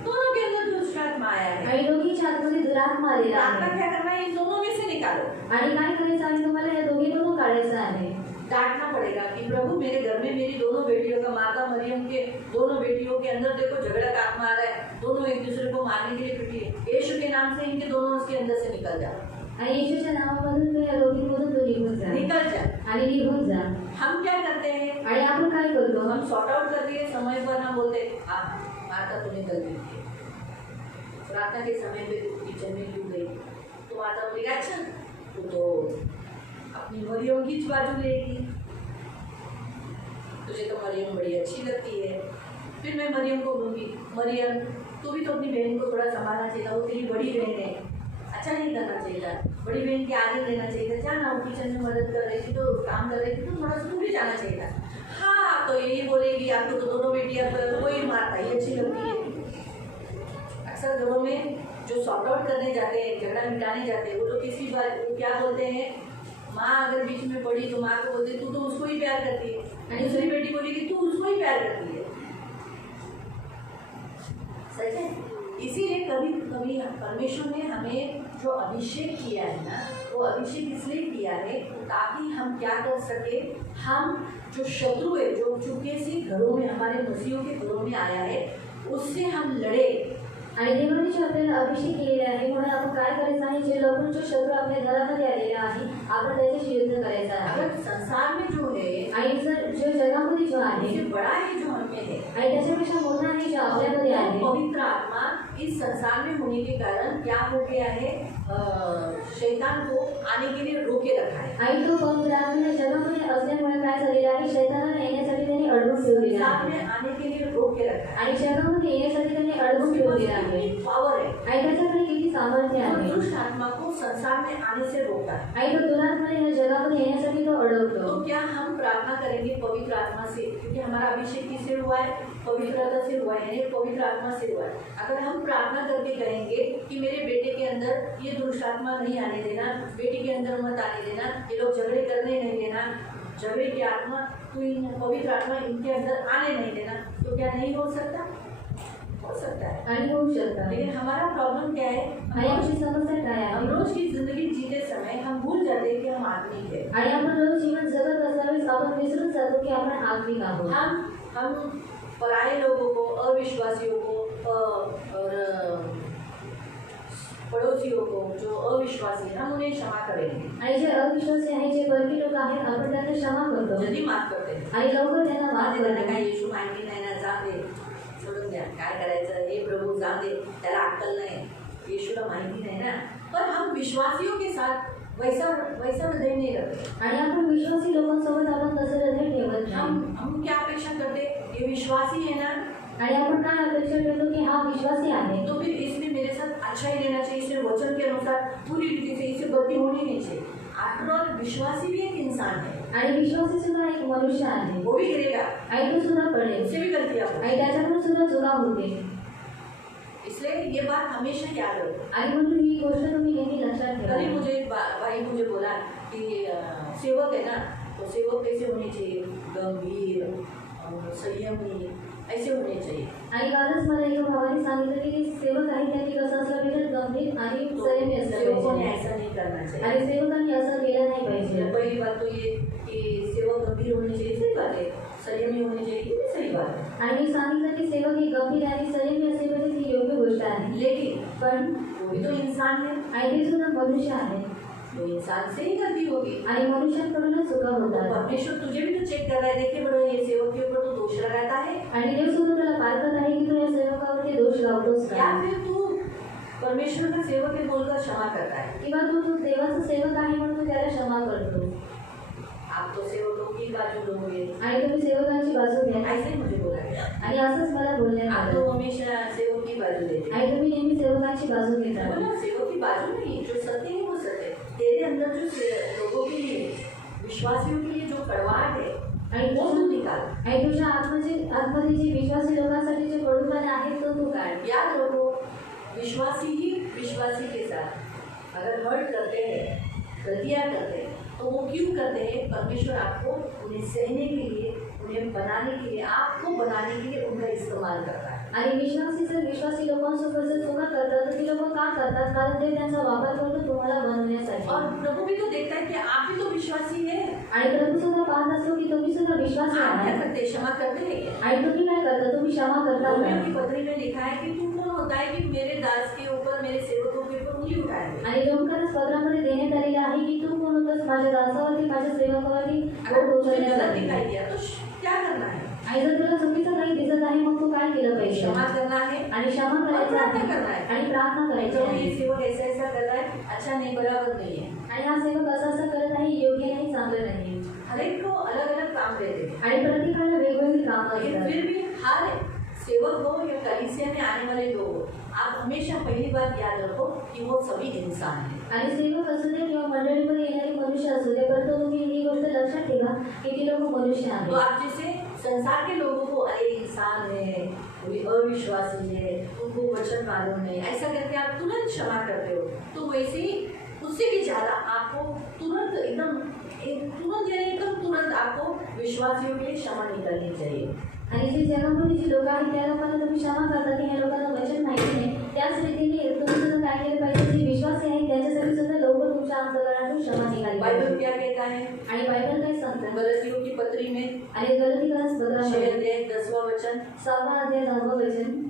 दोनों के अंदर दुष्ट आत्मा आया है। आणि दोघीच्या आतमध्ये दुरात्मा आलेला आपका आहे क्या करना है? इन दोनों में से निकालो। आणि काय करायचं आहे? तुम्हाला या दोघीतून काढायचं आहे। डांटना पड़ेगा कि प्रभु मेरे घर में मेरी दोनों बेटियों का, माता मरियम के दोनों बेटियों के अंदर देखो झगड़ा का आत्मा आ रहा है, दोनों एक दूसरे को मारने के लिए पिटी है। यीशु के नाम से इनके दोनों उसके अंदर से निकल जाओ, आणि येशूच्या नावामधून तो या दोघींमधून तो निघून जा निकल जा। आणि निघून जा। हम क्या करते हैं? आणि आपण काय करतो? हम सॉर्ट आउट कर दिए, समय पर हम बोलते हाँ माता तूने गलती की, प्रार्थना के समय पे तू किचन में क्यों गई? तो माता बोली अच्छा तू तो अपनी मरियम की बाजू लेगी, तुझे तो मरियम बड़ी अच्छी लगती है। फिर मैं मरियम को बोलूँगी, मरियम तू भी तो अपनी बहन को थोड़ा संभालना चाहिए था, वो तेरी बड़ी बहन है, अच्छा नहीं करना चाहिए था, बड़ी बहन के आगे लेना चाहिए था, जाना वो किचन में मदद कर रही थी तो काम कर रही थी तो थोड़ा सा तू भी जाना चाहिए था। हाँ तो यही बोलेगी आपको तो दोनों बेटियां पर कोई मारता ही अच्छी लगती है। अक्सर घरों में जो सॉर्ट आउट करने जाते हैं, झगड़ा मिटाने जाते हैं, वो तो किसी बात वो क्या बोलते हैं, माँ अगर बीच में पड़ी तो माँ को बोलते तू तो उसको ही प्यार करती है, और दूसरी बेटी बोलेगी तू उसको ही प्यार करती है। सच है। इसीलिए कभी कभी परमेश्वर ने हमें जो अभिषेक किया है ना, वो अभिषेक इसलिए किया है ताकि हम क्या कर सके, हम जो शत्रु है जो चुपके से घरों में, हमारे मसीहों के घरों में आया है, उससे हम लड़े। आणि देवाने जे आपल्याला अभिषेक केलेले आहे म्हणून आपण काय करायचं आहे? जे लपून जो शत्रू आपल्या घरामध्ये आलेले आहे आपण त्याच्याशी युद्ध करायचं आहे। अगर संसार में जो है, आणि जर जो जगामध्ये जो आहे इससे बड़ा है जो हमें है, आणि त्याच्यापेक्षा मोठा आहे जो आपल्यामध्ये आहे, पवित्र आत्मा इस संसार में होने के कारण क्या हो गया है, शैतान को आने के लिए रोके रखा है। आणि तो पवित्र आत्मा जगामध्ये असल्यामुळे काय झालेलं आहे? शैतानाला येण्यासाठी त्यांनी अडवून ठेवलेलं संसार आहे में आने के लिए रोके रखा है। आणि जगामध्ये येण्यासाठी त्यांनी अडवून ठेवलेलं आहे पावर है आणि त्याच्याकडे किती सामर्थ्य और आहे दुष्ट आत्मा को संसार में आने से रोकता है। आणि तो दुरात्माने या जगामध्ये येण्यासाठी तो अडवतो। तो क्या हम प्रार्थना करेंगे पवित्र आत्मा से, क्योंकि हमारा अभिषेक किससे हुआ है? पवित्रता से हुआ है, यानी पवित्र आत्मा से हुआ है। अगर हम प्रार्थना करके कहेंगे कि मेरे बेटे के अंदर ये दुष्ट आत्मा नहीं आने देना, बेटी के अंदर मत आने देना, ये लोग झगड़े करने नहीं देना, झगड़े की आत्मा तो इन पवित्र आत्मा इनके अंदर आने नहीं देना, तो क्या नहीं हो सकता? हो सकता है। आणि होऊ शकतं। लेकिन हमारा प्रॉब्लम क्या है? आणि आमची समस्या काय हम आहे? रोज की जिंदगी जीते समय हम भूल जाते हैं कि हम आदमी है। आणि आपण रोज जीवन जगत असल्यावेळेस आपण विसरून जातो की आपण आत्मिक आहोत। हम पराये लोगों को, अविश्वासियों को और पड़ोसियों को जो अविश्वासी है, हम उन्हें क्षमा करेंगे, आणि जे अविश्वासी आहे, जे परकी लोक आहेत, आपण त्यांना क्षमा करतो जल्दी माफ करते हैं। आणि लवकर त्यांना माफ माझे त्यांना करतो। काय येशू माहिती नाही ना, जाऊ दे, सोडून द्या, काय करायचं, हे प्रभू जाऊ दे, त्याला अक्कल नाही, येशूला माहिती नाही ना। पर हम विश्वासियों के साथ वैसा हृदय नहीं रखते। आणि आपण विश्वासी लोकांसोबत आपण तसं हृदय ठेवत नाही। हम क्या अपेक्षा करते? ये विश्वासी है ना, आणि आपण काय अपेक्षा करतो की हा विश्वासी आहे, तो फिर इसमें मेरे साथ अच्छा ही रहना चाहिए, इसे वचन के अनुसार पूरी रीति से इसे गलती होनी नहीं चाहिए। आफ्टर ऑल विश्वासी भी एक इंसान है, आणि विश्वासी सुद्धा एक मनुष्य आहे, वो भी गिरेगा, आणि तो सुद्धा पडेल उससे भी गलतियां होंगी। आणि त्याच्याकडून सुद्धा चुका होते। इसलिए ये बात हमेशा याद रखो। आणि म्हणून ही गोष्ट तुम्ही नेहमी लक्षात कल ठेवा। ही मुझे एक भाई मुझे बोला कि सेवक है ना, तो सेवक कैसे होने चाहिए? गंभीर और संयमी ऐसे होने चाहिए। आणि कालच मला एका भावाने सांगितलं की सेवक आहे त्यांनी कसं असलं पाहिजे? गंभीर आणि तो संयमी असलं सेवकों ने पाहिजे ऐसा नहीं करना चाहिए। आणि सेवकांनी असं केलं नाही पाहिजे। पहली बात तो ये कि सेवक गंभीर होने चाहिए, सही बात है, संयमी होने चाहिए, ये भी सही बात है। आणि मी सांगितलं की सेवक ही गंभीर आणि संयमी असले पाहिजे, ही योग्य गोष्ट आहे। लेकिन पण वो भी तो इंसान है, आणि ते सुद्धा मनुष्य आहे तो इंसान से ही गलती होगी। आणि मनुष्यांकडूनच चुका तो होतात। परमेश्वर तुझे भी तो चेक कर रहा है, देखिए बड़ो ये सेवक के ऊपर तो दोष लगाता है, आणि देव सुद्धा त्याला पारखत आहे की तू या सेवकावरती दोष लावतोस या का, फिर तू परमेश्वर का सेवक है बोलकर क्षमा करता है। किंवा तू देवाचा सेवक आहे म्हणून तू त्याला क्षमा करतो आप तो सेवकों की बाजू लोगे, आणि तुम्ही सेवकांची बाजू घ्या। ऐसे ही मुझे बोला गया। आणि असंच मला बोलण्यात आप तो आलं। हमेशा सेवक की बाजू लेते आणि तुम्ही नेहमी सेवकांची बाजू घेता। बोला सेवक की बाजू नहीं, जो सत्य है वो सत्य है। तेरे अंदर जो लोगों के लिए, विश्वासियों के लिए जो कड़वाहट है, आणि वो तू निकाल। आणि तुझ्या आतमध्ये जे विश्वासी लोकांसाठी जे कडूपणा आहे तो तू काढ। याद रखो, विश्वासी ही विश्वासी के साथ अगर हर्ट करते हैं, गलतियाँ करते हैं, तो वो क्यों करते हैं? परमेश्वर आपको उन्हें सहने के लिए, उन्हें बनाने के लिए, आपको बनाने के लिए उनका इस्तेमाल करता है। आणि विश्वासी लोकांसोबत जर चुका करतात तर ती लोक का करतात? कारण ते त्यांचा वापर करतो तुम्हाला बनवण्यासाठी। और प्रभु भी तो देखता है कि आप भी तो विश्वासी है। आणि प्रभू सुद्धा पाहत असतो की तुम्ही सुद्धा विश्वासी आप क्या आहात करते हैं? क्षमा करते हैं क्या? आणि तुम्ही काय करता? तुम्ही क्षमा करता रोमियो का? की पत्री में लिखा है कि तू कौन होता है कि मेरे दास के ऊपर, मेरे सेवकों के ऊपर उंगली उठाए? आणि लोकांना पत्रामध्ये देण्यात आलेलं आहे की तू कोण होतस माझ्या दासावरती, माझ्या सेवकावरती अगर बोट तुझे गलत उचलण्यासाठी। दिखाई दिया तो क्या करना है? आणि जर तुला चुकीचं काही दिसत आहे मग तू काय केलं पाहिजे? क्षमा करना है आणि क्षमा और करायचं प्रार्थना आहे करना है। आणि प्रार्थना करायची जो आहे। ये सेवक ऐसा ऐसा कर रहा है, अच्छा नहीं, बराबर नहीं है। आणि हा सेवक असं करत आहे, योग्य नाही, चांगलं नाही। हर एक को अलग अलग काम रहते हैं, आणि प्रत्येकाला वेगवेगळी कामं लेकिन असतात। फिर भी हर सेवक हो या कलीसिया में आने वाले लोग हो, आप हमेशा पहली बात याद रखो कि वो सभी इंसान हैं। आणि सेवक असू दे किंवा मंडळीमध्ये येणारे मनुष्य असू दे, परंतु तुम्ही ही गोष्ट लक्षात ठेवा की ती लोक मनुष्य तो आहेत। आप जैसे संसार के लोगों को अरे इंसान है, कोई अविश्वासी है, उनको वचन मालूम नहीं, ऐसा करके आप तुरंत क्षमा करते हो, तो वैसे ही उससे भी ज़्यादा आपको तुरंत तुरंत आपको विश्वासियों के लिए क्षमा नहीं करनी चाहिए। आणि जे जगामध्ये जी लोक आहेत त्या लोकांना तुम्ही क्षमा करता की ह्या लोकांना वचन माहिती नाही, त्याच रीतीने तुम्ही सुद्धा काय केलं पाहिजे? जे विश्वासी आहेत त्याच्यासाठी सुद्धा लवकर तुमच्या अंतकरणातून क्षमा निघाली बाइबल पाहिजे। क्या कहता है? आणि बायबल काय सांगतात? गलतियों की पत्री में आणि गलतीकरण 6 पत्रामध्ये अध्याय 10वां वचन, 6वां अध्याय 10वां वचन,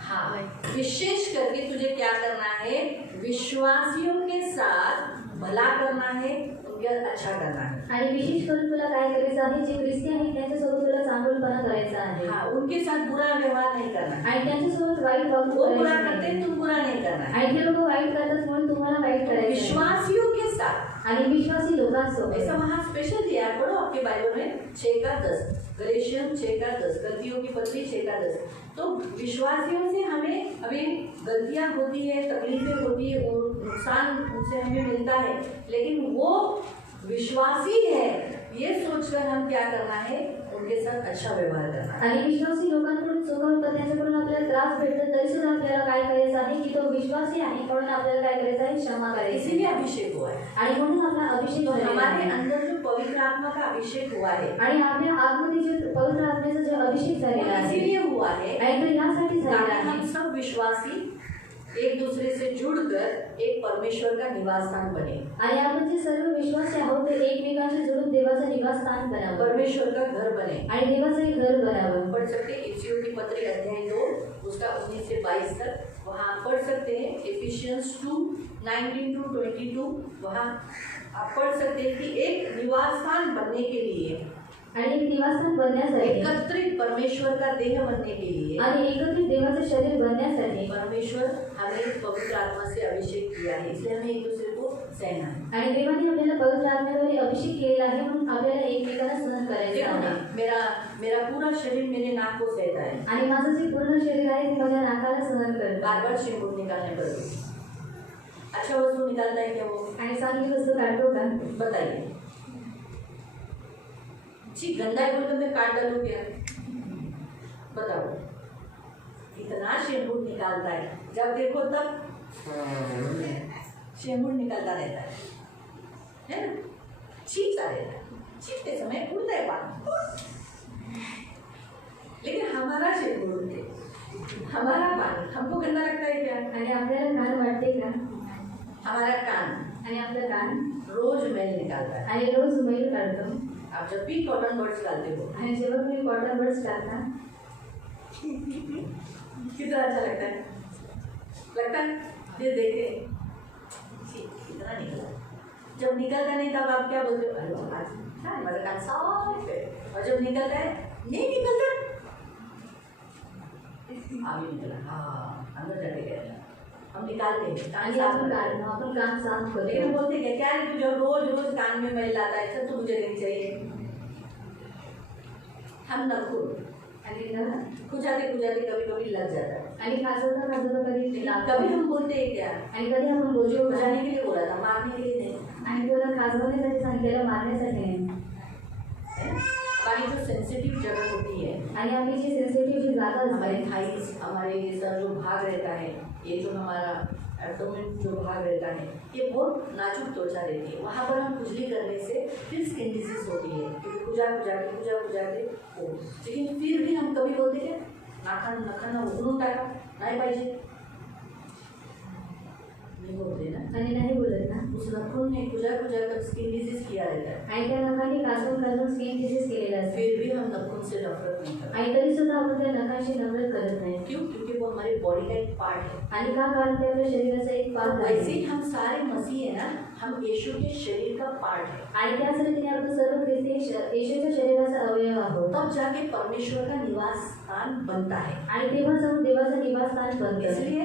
हाँ, विशेष करके तुझे क्या करना है? विश्वासियों के साथ भला करना है, उनके अच्छा करना है। आणि विशेष करून तुला काय करायचं आहे? जे ख्रिस्ती आहेत त्यांच्यासोबत तुला चांगुलपणा करायचा आहे हाँ, उनके साथ बुरा व्यवहार नहीं करना है। आणि त्यांच्यासोबत वाईट वागणूक वो बुरा करायची करते नाही। हैं, तुम बुरा नहीं करना है। आणि ते लोक वाईट करतात म्हणून तुम्हाला वाईट करायचं आहे। विश्वासियों के साथ, आणि विश्वासी लोकांसोबत ऐसा वहाँ स्पेशल दिया है, पढ़ो आपके बाइबल में 6 का 10, गलेशियन 6 का 10, गलतियों की पत्री 6 का 10। तो विश्वासियों से हमें अभी गलतियाँ होती है, तकलीफें होती है, नुकसान उनसे हमें मिलता है, लेकिन वो विश्वासी है ये सोचकर हम क्या करना है? उनके साथ अच्छा व्यवहार करना है। आणि विश्वासी लोकांकडून चुका होतात, त्यांच्याकडून आपल्याला त्रास भेटतो, तरी सुद्धा आपल्याला काय करायचं आहे की तो विश्वासी आहे म्हणून आपल्याला काय करायचं आहे? क्षमा करायची। इसीलिए अभिषेक हुआ है, आणि म्हणून आपला अभिषेक तो झालेला हमारे आहे। अंदर जो पवित्र आत्मा का अभिषेक हुआ है, आणि आपल्या आतमध्ये जे पवित्र आत्म्याचा जो अभिषेक झालेला वो आहे इसीलिए हुआ है आणि तो यासाठी झालेला ताकि हम आहे सब विश्वासी एक दूसरे से जुड़कर एक परमेश्वर का निवास स्थान बने, आणि आपण जे सर्व विश्वासी आहोत ते एकमेकांशी जुळून देवाचं निवासस्थान बनावं परमेश्वर का घर बने। आणि देवाचं एक घर बनावं। पढ़ सकते हैं इफिसियों की पत्री अध्याय 2 उसका 19 से 22 तक, वहाँ आप पढ़ सकते हैं। एफिशियंस 2:19 to 22, वहाँ आप पढ़ सकते हैं कि एक निवास स्थान बनने के लिए, आणि एक निवासस्थान बनण्यासाठी एकत्रित परमेश्वर का देह बनने के लिए आणि एकत्रित देवाचं शरीर बनण्यासाठी परमेश्वर हमें पवित्र आत्मा से अभिषेक किया है, इसलिए हमें एक दूसरे को सहना है। आणि देवाने आपल्याला पवित्र आत्म्याद्वारे अभिषेक केलेला आहे म्हणून आपल्याला एकमेकांना सहन करायचं देखो ना, आहे। मेरा पूरा शरीर मेरे नाक को सहता है, आणि माझं जे पूर्ण शरीर आहे ते माझ्या नाकाला सहन करतं। बार बार शेंबूट निकालने पर भी। अच्छा वस्तु निकालता है क्या वो? आणि चांगली वस्तू काढतो का? बताइए। जी गंदा है बोलकर मैं काट डालूं क्या? बताओ। इतना शेंबूट निकालता है, जब देखो तब शेंबूट निकलता रहता है ना? चीखता रहता है, चीखते समय उड़ता है पानी, लेकिन हमारा शेंबूट, हमारा पानी हमको गंदा लगता है क्या? आणि आपल्याला घाण वाटते का? हमारा कान आणि आपलं कान रोज मैल निकालता है। आणि रोज मैल काढतो। आप जब भी कॉटन बड्स डालते हो, आणि जेव्हा तुम्ही कॉटन बड्स टाकता कितना अच्छा लगता है? लगता है ये देखे कितना निकला। जब निकलता नहीं तब आप क्या बोलते हो? अरे आज हाँ मेरा कान साफ है। और जब निकलता है, नहीं निकलता, अभी निकला, हाँ अंदर जाके गया। हम निकालते हैं कान आणि साफ आपण करते हैं। काढणं, आपण कान साफ लेकिन करतो। बोलते क्या रे तू जब रोज रोज कान में मैल लाता है तो मुझे नहीं चाहिए। हम नखुद आणि ना खुजाते खुजाते कभी कभी लग जाता है। आणि खाजवता कधी कभी हम बोलते हैं क्या? आणि कधी आपण बोलतो खुजाने के लिए बोला था, मारने के लिए नहीं। आणि तुला खाजवण्यासाठी सांगितलेलं मारण्यासाठी नाही. है ना? हमारी जो सेंसिटिव जगह होती है, आणि आपली जी सेन्सिटिव्ह जी जागा हमारे असते, थाइस, हमारे ये सर जो भाग रहता है, ये जो हमारा एब्डोमेन जो भाग रहता है, ये बहुत नाजुक त्वचा रहती है। वहाँ पर हम खुजली करने से फिर स्किन डिजीज होती है, क्योंकि खुजा खुजा के हो। लेकिन फिर भी हम कभी बोलते हैं नाखन उघडून टाका, नाही पाहिजे, नहीं बोलते ना। आणि नाही बोलत ना. उस नखून ने खुजा कर स्किन डिजीज किया रहता है, आणि त्या नखाने कासून स्किन डिसीज केलेलं असतं. फिर भी हम नखून से नफरत नहीं करते। आणि तरी सुद्धा आपण त्या नखाशी नफरत करत नाही. क्यों? क्योंकि वो हमारी बॉडी का एक पार्ट है। आणि का? कारण ते आपल्या शरीराचा एक तो भाग वैसे आहे. ही हम सारे मसीह है ना, हम यीशु के शरीर का पार्ट है। आणि त्याच रीतीने आपण सर्व ख्रिस्ती येशूच्या शरीराचा अवयव आहोत. तब जाके परमेश्वर का निवास स्थान बनता है। आणि तेव्हा जाऊन देवाचं निवासस्थान बनतं. इसलिए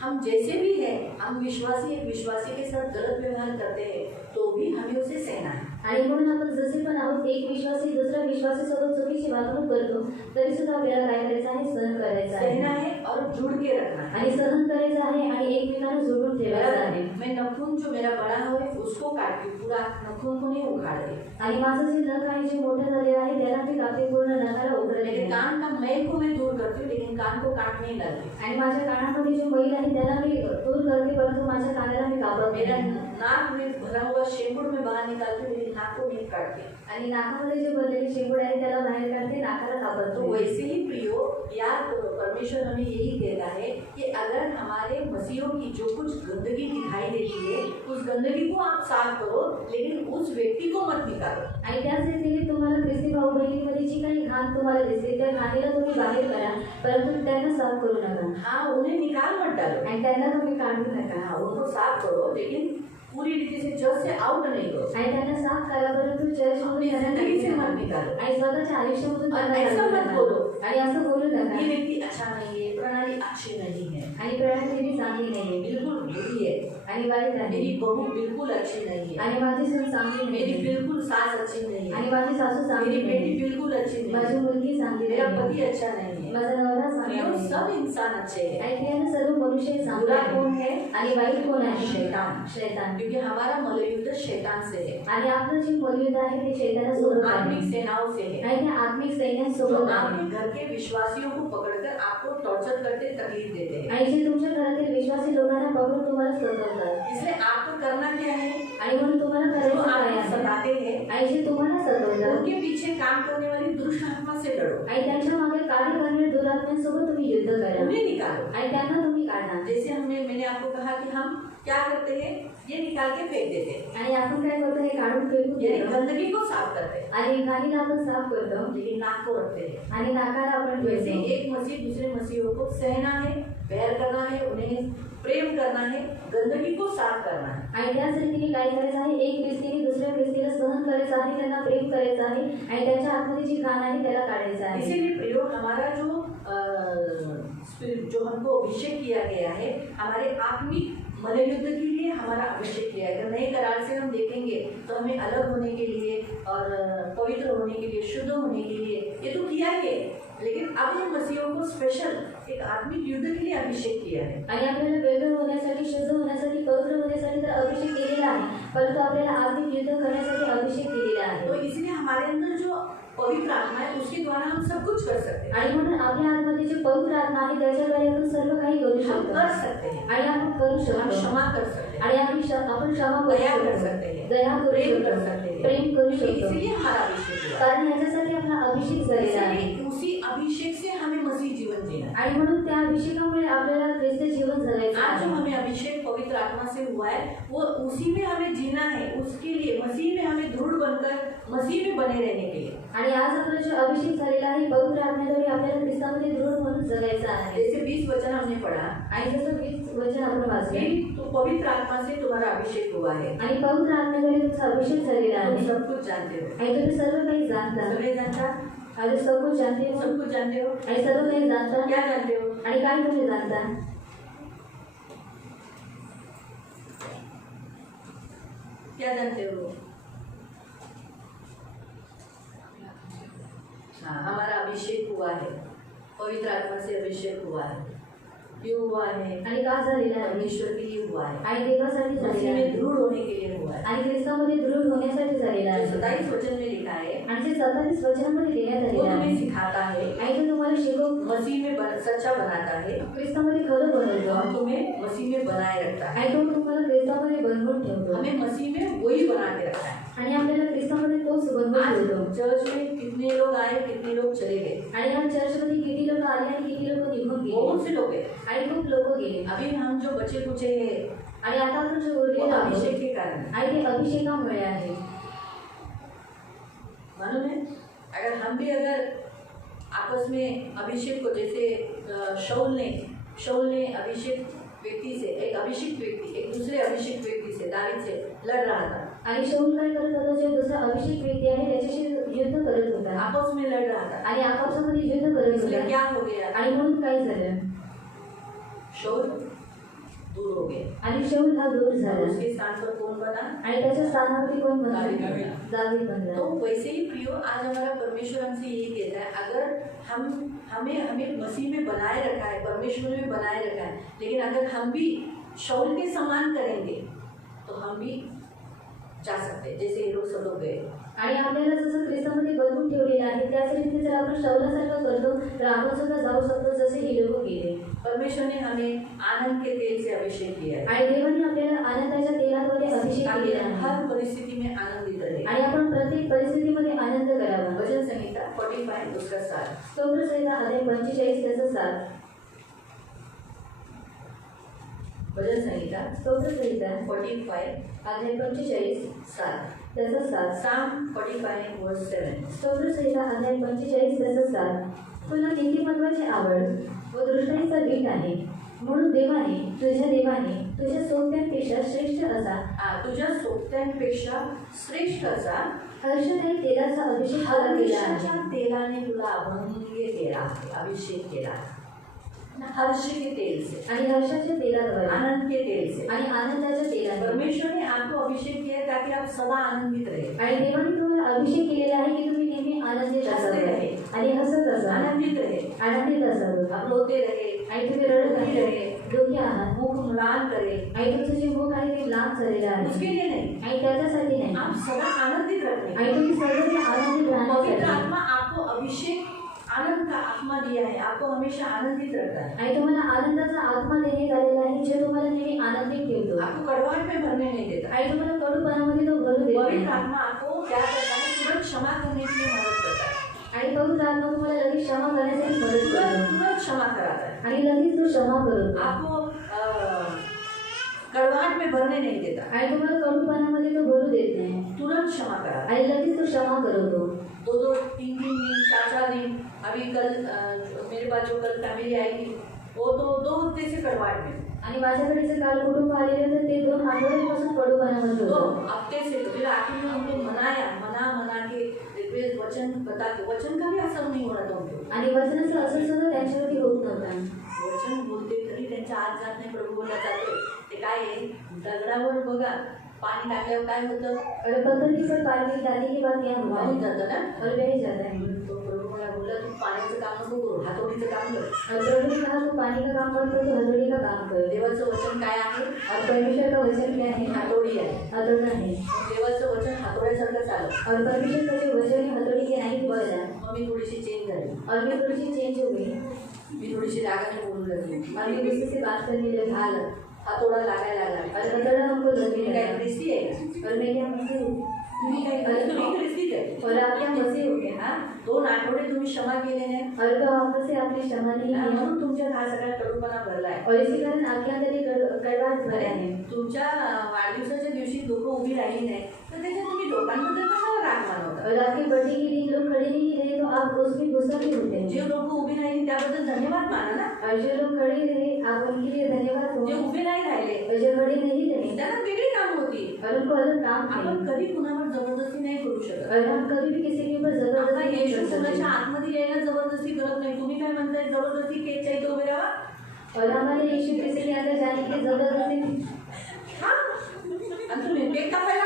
हम जैसे भी हैं, हम विश्वासी एक विश्वासी के साथ गलत व्यवहार करते हैं तो भी हमें उसे सहना है। आणि म्हणून आपण जसे पण आहोत, एक विश्वासी दुसऱ्या विश्वासीसोबत चुकीची वागणूक करतो, तरी सुद्धा आपल्याला काय करायचं आहे? सहन करायचं सहना आहे. है और जुड़ के रखना है। आणि सहन करायचं आहे आणि एकमेकांना जोडून ठेवायचं आहे. मैं नखून जो मेरा बड़ा है उसको काटती हूँ, पूरा नखून को नहीं उखाड़ती। आणि माझं जे नख आहे जे मोठं झालेलं आहे त्याला मी कापते, पूर्ण नखाला उघडले लेकिन नाही. कान का मैल को मैं दूर करती हूँ, लेकिन कान को काट नहीं डालती। आणि माझ्या कानामध्ये जे मैल आहे त्याला मी दूर करते, परंतु माझ्या कानाला मी कापत मेरा नाही. नाक में भरा हुआ शेंबुड़ में बाहर निकालती हूँ, लेकिन नाक को नहीं काटती। आणि नाकामध्ये जे भरलेले शेंबूड आहे त्याला बाहेर काढते, नाकाला कापत तो नाही. वैसे ही प्रियो यार, परमेश्वर हमें यही कहता है कि अगर हमारे मसीहों की जो कुछ गंदगी दिखाई देती है, उस गंदगी को आप साफ करो, लेकिन उस व्यक्ति को मत निकालो। आणि त्याच रीतीने तुम्हाला ख्रिस्ती भाऊ बहिणीमध्ये जी काही घाण तुम्हाला दिसते त्या घाणीला तुम्ही बाहेर करा, परंतु त्यांना साफ करू नका. हाँ, उन्हें निकाल मत डालो, आणि त्यांना तुम्ही काढू नका. हाँ उनको साफ करो, लेकिन पूरी रीति से चर्च से आउट नहीं करो। आणि त्यांना साफ करा, परंतु चर्चमधून अपनी त्यांना जिंदगी से मत निकाला. निकालो। आणि स्वतःच्या आयुष्यामधून और त्यांना ऐसा काढू मत नका. बोलो, आणि असं बोलू नका. ये व्यक्ति अच्छा नहीं है, प्रणाली अच्छी नहीं है, आणि प्रणाली चांगली नाही, बिल्कुल बुरी है, आणि वाईट आहे. मेरी बहू बिल्कुल अच्छी नहीं है, आणि माझी सून चांगली मेरी नाही, बिल्कुल सास अच्छी नहीं है, आणि माझी सासू चांगली मेरी बेटी नाही, बिल्कुल अच्छी नहीं माझी है, मुलगी चांगली मेरा नाही, पति अच्छा नहीं है। माझा नवरा चांगला प्रियो, नाही. सब इंसान अच्छे हैं। आणि त्यानं सर्व मनुष्य चांगले बुरा आहे. कौन है? आणि वाईट कोण आहे? शैतान। शैतान. क्योंकि हमारा मल्लयुद्ध शैतान से है, आणि आपलं जे मल्लयुद्ध आहे ते वो शैतानासोबत आत्मिक आहे. सेनाओं से है, आणि त्या आत्मिक जो सैन्यासोबत आहे. आपके घर के विश्वासियों को पकड़कर आपको टॉर्चर करते, तकलीफ देते हैं। आणि जे तुमच्या घरातील विश्वासी लोकांना पकडून तुम्हाला सतवतात. इसलिए आपको करना क्या है? आणि म्हणून तुम्हाला जो करायचं काय आपको आहे? सताते हैं, आणि जे तुम्हाला सतवतात उनके पीछे काम करने वाली दुष्ट आत्मा से लड़ो, आणि त्यांच्या मागे कार्य करणाऱ्या दुरात्म्यांसोबत तुम्ही युद्ध करा उन्हें निकालो। आणि त्यांना तुम्ही काढा. जैसे मैंने आपको कहा कि हम क्या करते हैं, ये निकाल के फेंक देते हैं, आणि आपण काय करतो? हे काढून फेकून यानी देतो. गंदगी को साफ करते हैं, आणि घाणीला आपण साफ करतो लेकिन नाक को रखते हैं। आणि नाकाला आपण वैसे ठेवतो. एक मसीह दूसरे मसीहों को सहना है, प्यार करना है, उन्हें प्रेम करना है, गंदगी को साफ करना है। आणि त्याच रीतीने काय करायचं आहे? एक ख्रिस्तीने दुसऱ्या ख्रिस्तीला सहन करायचं आहे, त्यांना प्रेम करायचं आहे आणि त्याच्या आतमध्ये जी घाण आहे त्याला काढायचं आहे. इसीलिए प्रयोग हमारा जो हमको अभिषेक किया गया है, हमारे आत्मिक मल्लयुद्ध के लिए हमारा अभिषेक किया है। नए करार से हम देखेंगे तो हमें अलग होने के लिए और पवित्र होने के लिए, शुद्ध होने के लिए ये तो किया ही है, लेकिन अब हम मसीहों को स्पेशल एक आत्मिक युद्ध के लिए अभिषेक किया है। आणि आपल्याला वेगळं होण्यासाठी, शुद्ध होण्यासाठी, पवित्र होण्यासाठी तर अभिषेक केलेला आहे, परंतु आपल्याला आत्मिक युद्ध करण्यासाठी अभिषेक केलेला आहे. तो इसलिए हमारे अंदर जो पवित्र आत्मा है उसके द्वारा हम सब कुछ कर सकते हैं, आणि म्हणून आपल्या आतमध्ये जे पवित्र आत्मा आहे त्याच्याद्वारे आपण सर्व काही करू हम शकतो कर सकते हैं, आणि आपण करू हम शकतो. क्षमा कर सकते हैं, आणि आपण क्षमा करू दया कर शकतो, सकते हैं, दया करू प्रेम कर शकतो, सकते हैं, प्रेम करू क्योंकि शकतो. इसलिए हमारा अभिषेक हुआ है। कारण याच्यासाठी आपला अभिषेक झालेला आहे. इसलिए उसी अभिषेक से हमें मसीह जीवन जीना है। आणि म्हणून त्या अभिषेकामुळे आपल्याला ख्रिस्त जीवन जगायचं आज जो आहे. हमें अभिषेक पवित्र आत्मा से हुआ है, वो उसी में हमें जीना है, उसके लिए मसीह में हमें दृढ़ बनकर मसीह में बने रहने के लिए। आणि आज आपला जो अभिषेक झालेला आहे पवित्र आत्म्याद्वारे आपल्याला ख्रिस्तामध्ये दृढ म्हणून जगायचं आहे. जैसे 20 वचन हमने पढ़ा, आणि जसं 20 वचन आपण वाचले तो पवित्र आत्मा से तुम्हारा अभिषेक हुआ है, आणि पवित्र आत्म्याद्वारे तुमचा अभिषेक झालेला तुम आहे सब कुछ जानते हो, आणि तुम्ही सर्व काही जाणता सगळे जानता, आणि सब कुछ जानते हो सब कुछ जानते हो, आणि सर्व काही जाणता क्या जानते हो, आणि काय तुम्ही जाणता? क्या जानते हो? हाँ, हमारा अभिषेक हुआ है, पवित्र आत्मा से अभिषेक हुआ है। क्यों हुआ है? आणि का झालेला आहे परमेश्वर के लिए हुआ है, आणि देवासाठी मसीह झालेला में आहे दृढ़ होने के लिए हुआ है। आणि ख्रिस्तामध्ये दृढ होण्यासाठी झालेला आहे 27 वचन में लिखा है, आणि जे 27 वचनामध्ये देण्यात वो आलेलं तुम्हें आहे सिखाता है, आणि ते तुम्हाला शिकव मसीह में सच्चा बनाता है ख्रिस्तामध्ये खरं बनवतो और तुम्हें मसीह में बनाए रखता है। आणि तो तुम्हाला ख्रिस्तामध्ये बनवून ठेवतो हमें मसीह में वही बना के रखा है। आणि आपल्याला ख्रिस्तामध्ये तोच बनवून आज ठेवतो चर्च में कितने लोग आए, कितने लोग चले गए, आणि या चर्चमध्ये किती लोक आले आणि किती लोक निघून गेले बहुत से लोग गए। आणि खूप लोक गेले अभी हम जो बचे कुचे हैं आणि आता आपण जे वो उरलेलो आहोत अभिषेक के कारण है। आणि ते अभिषेकामुळे आहे मालूम है, अगर आपस में अभिषेक को, जैसे शाऊल ने अभिषेक व्यक्ति से, एक अभिषेक व्यक्ति एक दूसरे अभिषेक व्यक्ति से, दावीद से लड़ रहा था, आणि शाऊल काय करत होता जो दुसरा अभिषेक व्यक्ती आहे त्याच्याशी युद्ध करत होता आपस में लड़ रहा था। आणि आपापसामध्ये युद्ध करत इसलिए होता क्या हो गया, आणि म्हणून काय झालं शाऊल दूर हो गया आणि शाऊल हा दूर और झाला उसके स्थान पर कौन बना? आणि त्याच्या स्थानावरती कोण दावीद बनला बनला। दावीद बनला तो वैसे ही प्रियो, आज हमारा परमेश्वर हमसे यही कहता है, अगर हमें मसीह में बनाए रखा है, परमेश्वर में बनाए रखा है, लेकिन अगर हम भी शाऊल के समान करेंगे तो हम भी जा सकते हैं, जैसे ये लोग सब लोग गए। आणि आपल्याला जसं ख्रिस्तामध्ये बनवून ठेवलेलं आहे त्याच रीतीने जर आपण शाऊलासारखं करतो तर आपण सुद्धा जाऊ शकतो जसे हे लोक गेले परमेश्वर ने हमें आनंद के तेल से अभिषेक किया है आणि देवाने आपल्याला आनंदाच्या तेलाद्वारे अभिषेक ताकि केलेला हम आहे हर परिस्थिति में आनंदित रहे। आणि आपण प्रत्येक परिस्थितीमध्ये आनंद करावा भजन संहिता 45 उसका 7। स्तोत्रसंहिता अध्याय 45 त्याचा 7 भजन संहिता स्तोत्रसंहिता 45 अध्याय 45 7। त्याचा 7 Psalm 45 verse 7। स्तोत्रसंहिता अध्याय 45 त्याचा 7 तुला नीतिमत्वाची आवड व दृष्टाईचा भीत आहे म्हणून देवाने तुझ्या सोबत्यांपेक्षा श्रेष्ठ असा तुझ्या सोबत्यांपेक्षा श्रेष्ठ असा हर्षदायी तेलाचा अभिषेक तुला केला हर्षाच्या आहे तेलाने तुला अभंग्य केला आहे, अभिषेक केला आहे। हर्ष के तेल से, आणि हर्षाच्या तेलाद्वारे आनंद के तेल से। आणि आनंदाच्या तेलाने परमेश्वर ने आपको अभिषेक किया है ताकि आप सदा आनंदित रहे, आणि देवाने तुम्हाला अभिषेक केलेला आहे की तुम्ही नेहमी आनंदित हसते असावे रहे, आणि हसत असावे आनंदित रहे, आनंदित असावे आप रोते रहे, आणि तुम्ही रडत दुखी आहे रहे, दुःखी आहात मुख म्लान करे, आणि तुमचं जे मुख आहे ते लांब झालेलं उसके आहे लिए नहीं, आणि त्याच्यासाठी नाही आप सदा आनंदित रखने। आणि तुम्ही सदैव आनंदित पवित्र राहण्यासाठी आत्मा आपको अभिषेक आनंद का आत्मा दिया है, आपको हमेशा आनंदित रखता है, आणि तुम्हाला आनंदाचा आत्मा देण्यात आलेला आहे जे तुम्हाला नेहमी आनंदित ठेवतो आपको कड़वाहट में भरने नहीं देता। आणि तुम्हाला कडूपणामध्ये तो भरू देत पवित्र नाही आत्मा आपको क्या करता है, तुरंत क्षमा करने के लिए मदद करता है, आणि पवित्र आत्मा तुम्हाला लगेच क्षमा करण्यासाठी मदत करतो तुरंत क्षमा कराता है, आणि लगेच तो क्षमा करतो आपको कड़वाहट में भरने नहीं देता, आणि तुम्हाला कडूपणामध्ये तो भरू देत नाही तुरंत क्षमा कराता है। आणि लगेच तो क्षमा करतो 2-2, 3-3 दिन, 4-4 दिन, अभी कल मेरे पास जो कल फैमिली आई थी वो तो 2 हफ्ते से कड़वाहट में, आणि माझ्याकडे जे काल कुटुंब आलेले होते ते 2 आठवड्यांपासून कडूपणामध्ये 2 होतं हफ्ते से। फिर आखिर में उनको मना के रिक्वेस्ट वचन बता के, वचन का भी असर नहीं हो रहा था उनको, आणि वचनाचा असर सुद्धा त्यांच्यावरती होत नव्हता वचन बोलते तरी त्यांच्या आत जात नाही, प्रभू बोलला जातोय। ते काय आहे, दगडावर बघा पाणी टाकल्यावर काय होतं, और पत्थर की पर पानी डालने के बाद क्या हुआ वाहून जातं ना। और बह जाता है तो प्रभू मला बोलला तू पाण्याचं काम नको करू, हातोडीचं काम कर। और प्रभु ने कहा तू पानी का काम मत कर तो हथौड़ी का काम कर देवाचं वचन काय आहे, और परमेश्वर का वचन क्या है हातोडी आहे। हथौड़ा है देवाचं वचन हातोड्यासारखं चालत। और परमेश्वर का जो वचन है हथौड़ी के नहीं बोला मग मी थोडीशी चेंज झाली, और मैं थोड़ी सी चेंज हो गई मी थोडीशी रागाने बोलू लागली, और मैं गुस्से से बात करने लगी झालं, हातोडा लागायला लागला। और हथौड़ा हमको लगने तुम्ही काय लगा ख्रिस्ती आहे का? और मैं क्या मसीह हूँ तुम्ही काय तुम्ही ख्रिस्तीच आहे? और आप क्या मसीह हो गए हा 2 आठवडे तुम्ही क्षमा केले नाही, और तो आपसे आपने क्षमा नहीं किया म्हणून तुमच्यात हा सगळा कडूपणा भरलाय। और इसी कारण आपके अंदर एक कड़वाहट भरा है तुमच्या वाढदिवसाच्या दिवशी लोक उभी राहिली नाही तर त्याच्यात तुम्ही लोकांबद्दल कशाला राग मानवता? और आपके बर्थडे के दिन लोग खड़े नहीं रहे तो आप उसमें गुस्सा भी होते हैं जे लोक उभी राहिली त्याबद्दल धन्यवाद माना ना। और जो लोग खड़े रहे आप उनके लिए धन्यवाद हो जे उभे नाही राहिले और जो खड़े नहीं रहे त्यांना वेगळी काम होती। और उनको अलग काम थे आपण कधी कुणावर जबरदस्ती नाही करू शकत। और हम कभी भी किसी के ऊपर आपला जबरदस्ती नहीं येशू कर कुणाच्या सकते आतमध्ये यायला जबरदस्ती करत नाही। तुम्ही काय म्हणताय, जबरदस्ती केकच्या इथे उभे राहा? और हमारे यीशु किसी के अंदर जाने की जबरदस्ती हा आणि तुम्ही केक कापायला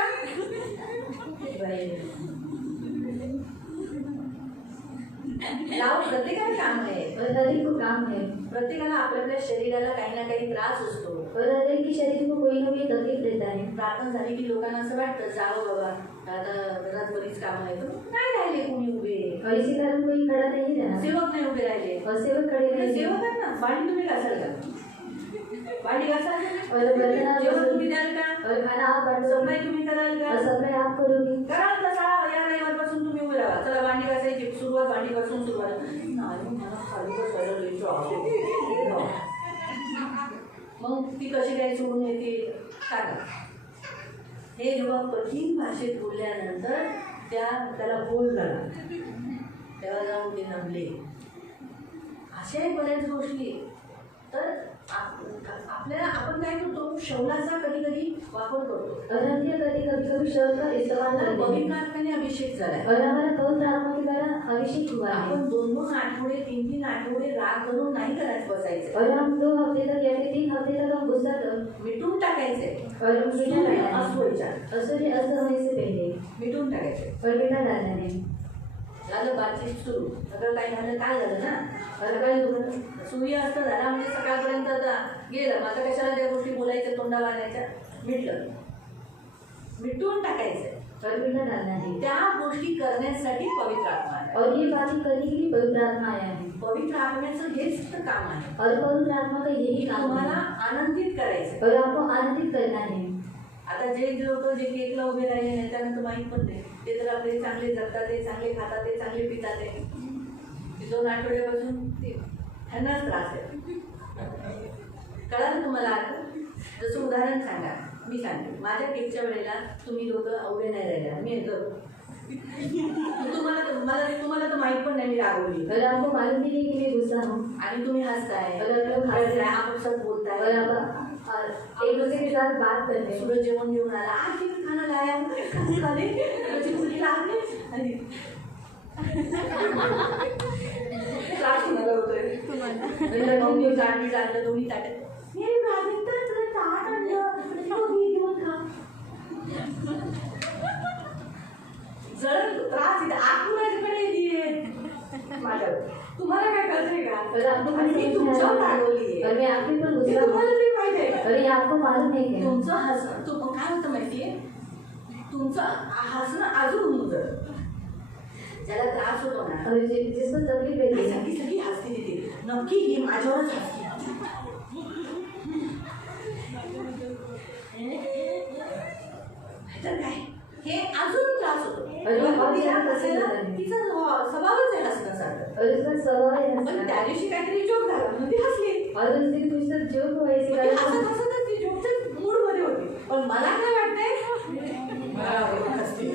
लाव प्रत्येकाला काम आहे, और हर एक को काम है, प्रत्येकाला आपल्या आपल्या शरीराला काही ना काही त्रास असतो. और हर एक के शरीर को कोई ना कोई तकलीफ रहता है. प्रार्थना झाली की लोकांना असं वाटतं जावं बाबा, आता घरात बरीच कामं आहेत, नाही राहिले कोणी उभे, और इसी कारण कोई खड़ा नहीं रहा, सेवक नाही उभे राहिले. और सेवक खड़े म्हणजे नहीं सेवक आहेत ना, भांडी तुम्ही घासाल का? भांडी घासाल, और बर्तन आप जेवण घासोगे, तुम्ही द्याल का? और खाना आप बांटोगे, सफाई तुम्ही कराल का? और सफाई आप करोगे. कराल तसा या रविवारपासून तुम्ही उभे राहा. चला भांडी घासायची सुरुवात, भांडी घासून सुरुवात. नाही मला खाली बसायला लई त्रास होतो. मग ती कशी काय सोडून येते सांगा. हे जेव्हा कठीण भाषेत बोलल्यानंतर त्याला बोल झाला, तेव्हा जाऊन ते नमले. अशाही बऱ्याच गोष्टी. तर आपल्याला आपण काय करतो, शौलाचा कधी कधी वापर करतो. और हम क्या करते कभी कभी शब्द का इस्तेमाल तर करते हैं. पवित्र आत्म्याने अभिषेक झालाय. और हमारा पवित्र आत्मा के द्वारा अभिषेक हुआ है. आपण 2-2 आठवडे 3-3 आठवडे राग करून नाही करायचं बसायचं. और हम 2 हफ्ते तक या फिर 3 हफ्ते तक हम गुस्सा मिटून टाकायचंय. और हम बेटा सूर्य डालना अस्त है. व्हायच्या, और सूर्य अस्त होने से पहले मिटून टाकायचंय. और बेटा डालना है. झालं बातचीत सुरू. सगळं काही झालं, काय झालं ना, सकाळी सूर्य अस्त झाला म्हणजे सकाळपर्यंत आता गेलं. मग आता कशाला त्या गोष्टी बोलायच्या, तोंडा बांधायच्या, मिटलं. मिटून टाकायचंय. और बेटा डालना है. त्या गोष्टी करण्यासाठी पवित्र आत्मा आहे. और ये बातें करने के लिए पवित्र आत्मा आया है. पवित्र आत्म्याचं हेच तर काम आहे. और पवित्र आत्मा का यही काम तुम्हाला है. आनंदित करायचं. और आपको आनंदित करना है. आता जे लोक जे केकला उभे राहिले नाही त्यांना तर माहीत पण नाही. ते तर आपले चांगले जगतात, ते चांगले खातात, ते चांगले पितात. ते 2 आठवड्यापासून त्यांनाच त्रास आहे. कळालं तुम्हाला? आता जसं उदाहरण सांगा, मी सांगते. माझ्या केकच्या वेळेला तुम्ही लोक उभे नाही राहिला, मी येतो. तुम्हाला तर माहीत पण नाही मी रागवली. और आपको मालूम भी नहीं कि मैं गुस्सा हूँ. आणि तुम्ही हसताय, और आप लोग हंस रहे हैं. आपापसात बोलताय. और आप एक दूसरे के साथ बात करते हैं. सूरज जेवण घेऊन आला, आज किती खाना लाया, खाने त्याची मुलगी लागली आणि त्रास होणार होतोय तुम्हाला. मम्मी ताट आणलं, दोन्ही ताट. मी राजस्थान तुला ताट आणलं, दोन्ही घेऊन खा. जर त्रास इथे आत्मराजकडे माझ्यावर तुम्हाला काय कळतंय का? और आपको आणि मी तुमच्यावर रागवली और मैं आपके ऊपर हे गुस्सा तुम्हाला हूँ. तरी माहिती आहे. और ये आपको मालूम है क्या? तुमचं काय होतं माहितीये, तुमचं हसणं अजून होऊन जातं. ज्याला त्रास होतो ना, और जिसको तकलीफ रहती है, सगळी सगळी हसते तिथे, नक्की ही माझ्यावरच हसते. तर काय हे अजून त्रास होतो. तिचा स्वभावच आहे हसण्यासारखं. और इसका स्वभाव है पण हंसना. त्या दिवशी काहीतरी जोक झाला म्हणून ती हसली. और उस दिन कुछ तो जोक हुआ इसी ती कारण हसत हसतच ती जोकच्या मूडमध्ये होती. पण मला काय वाटतंय, मला हसते.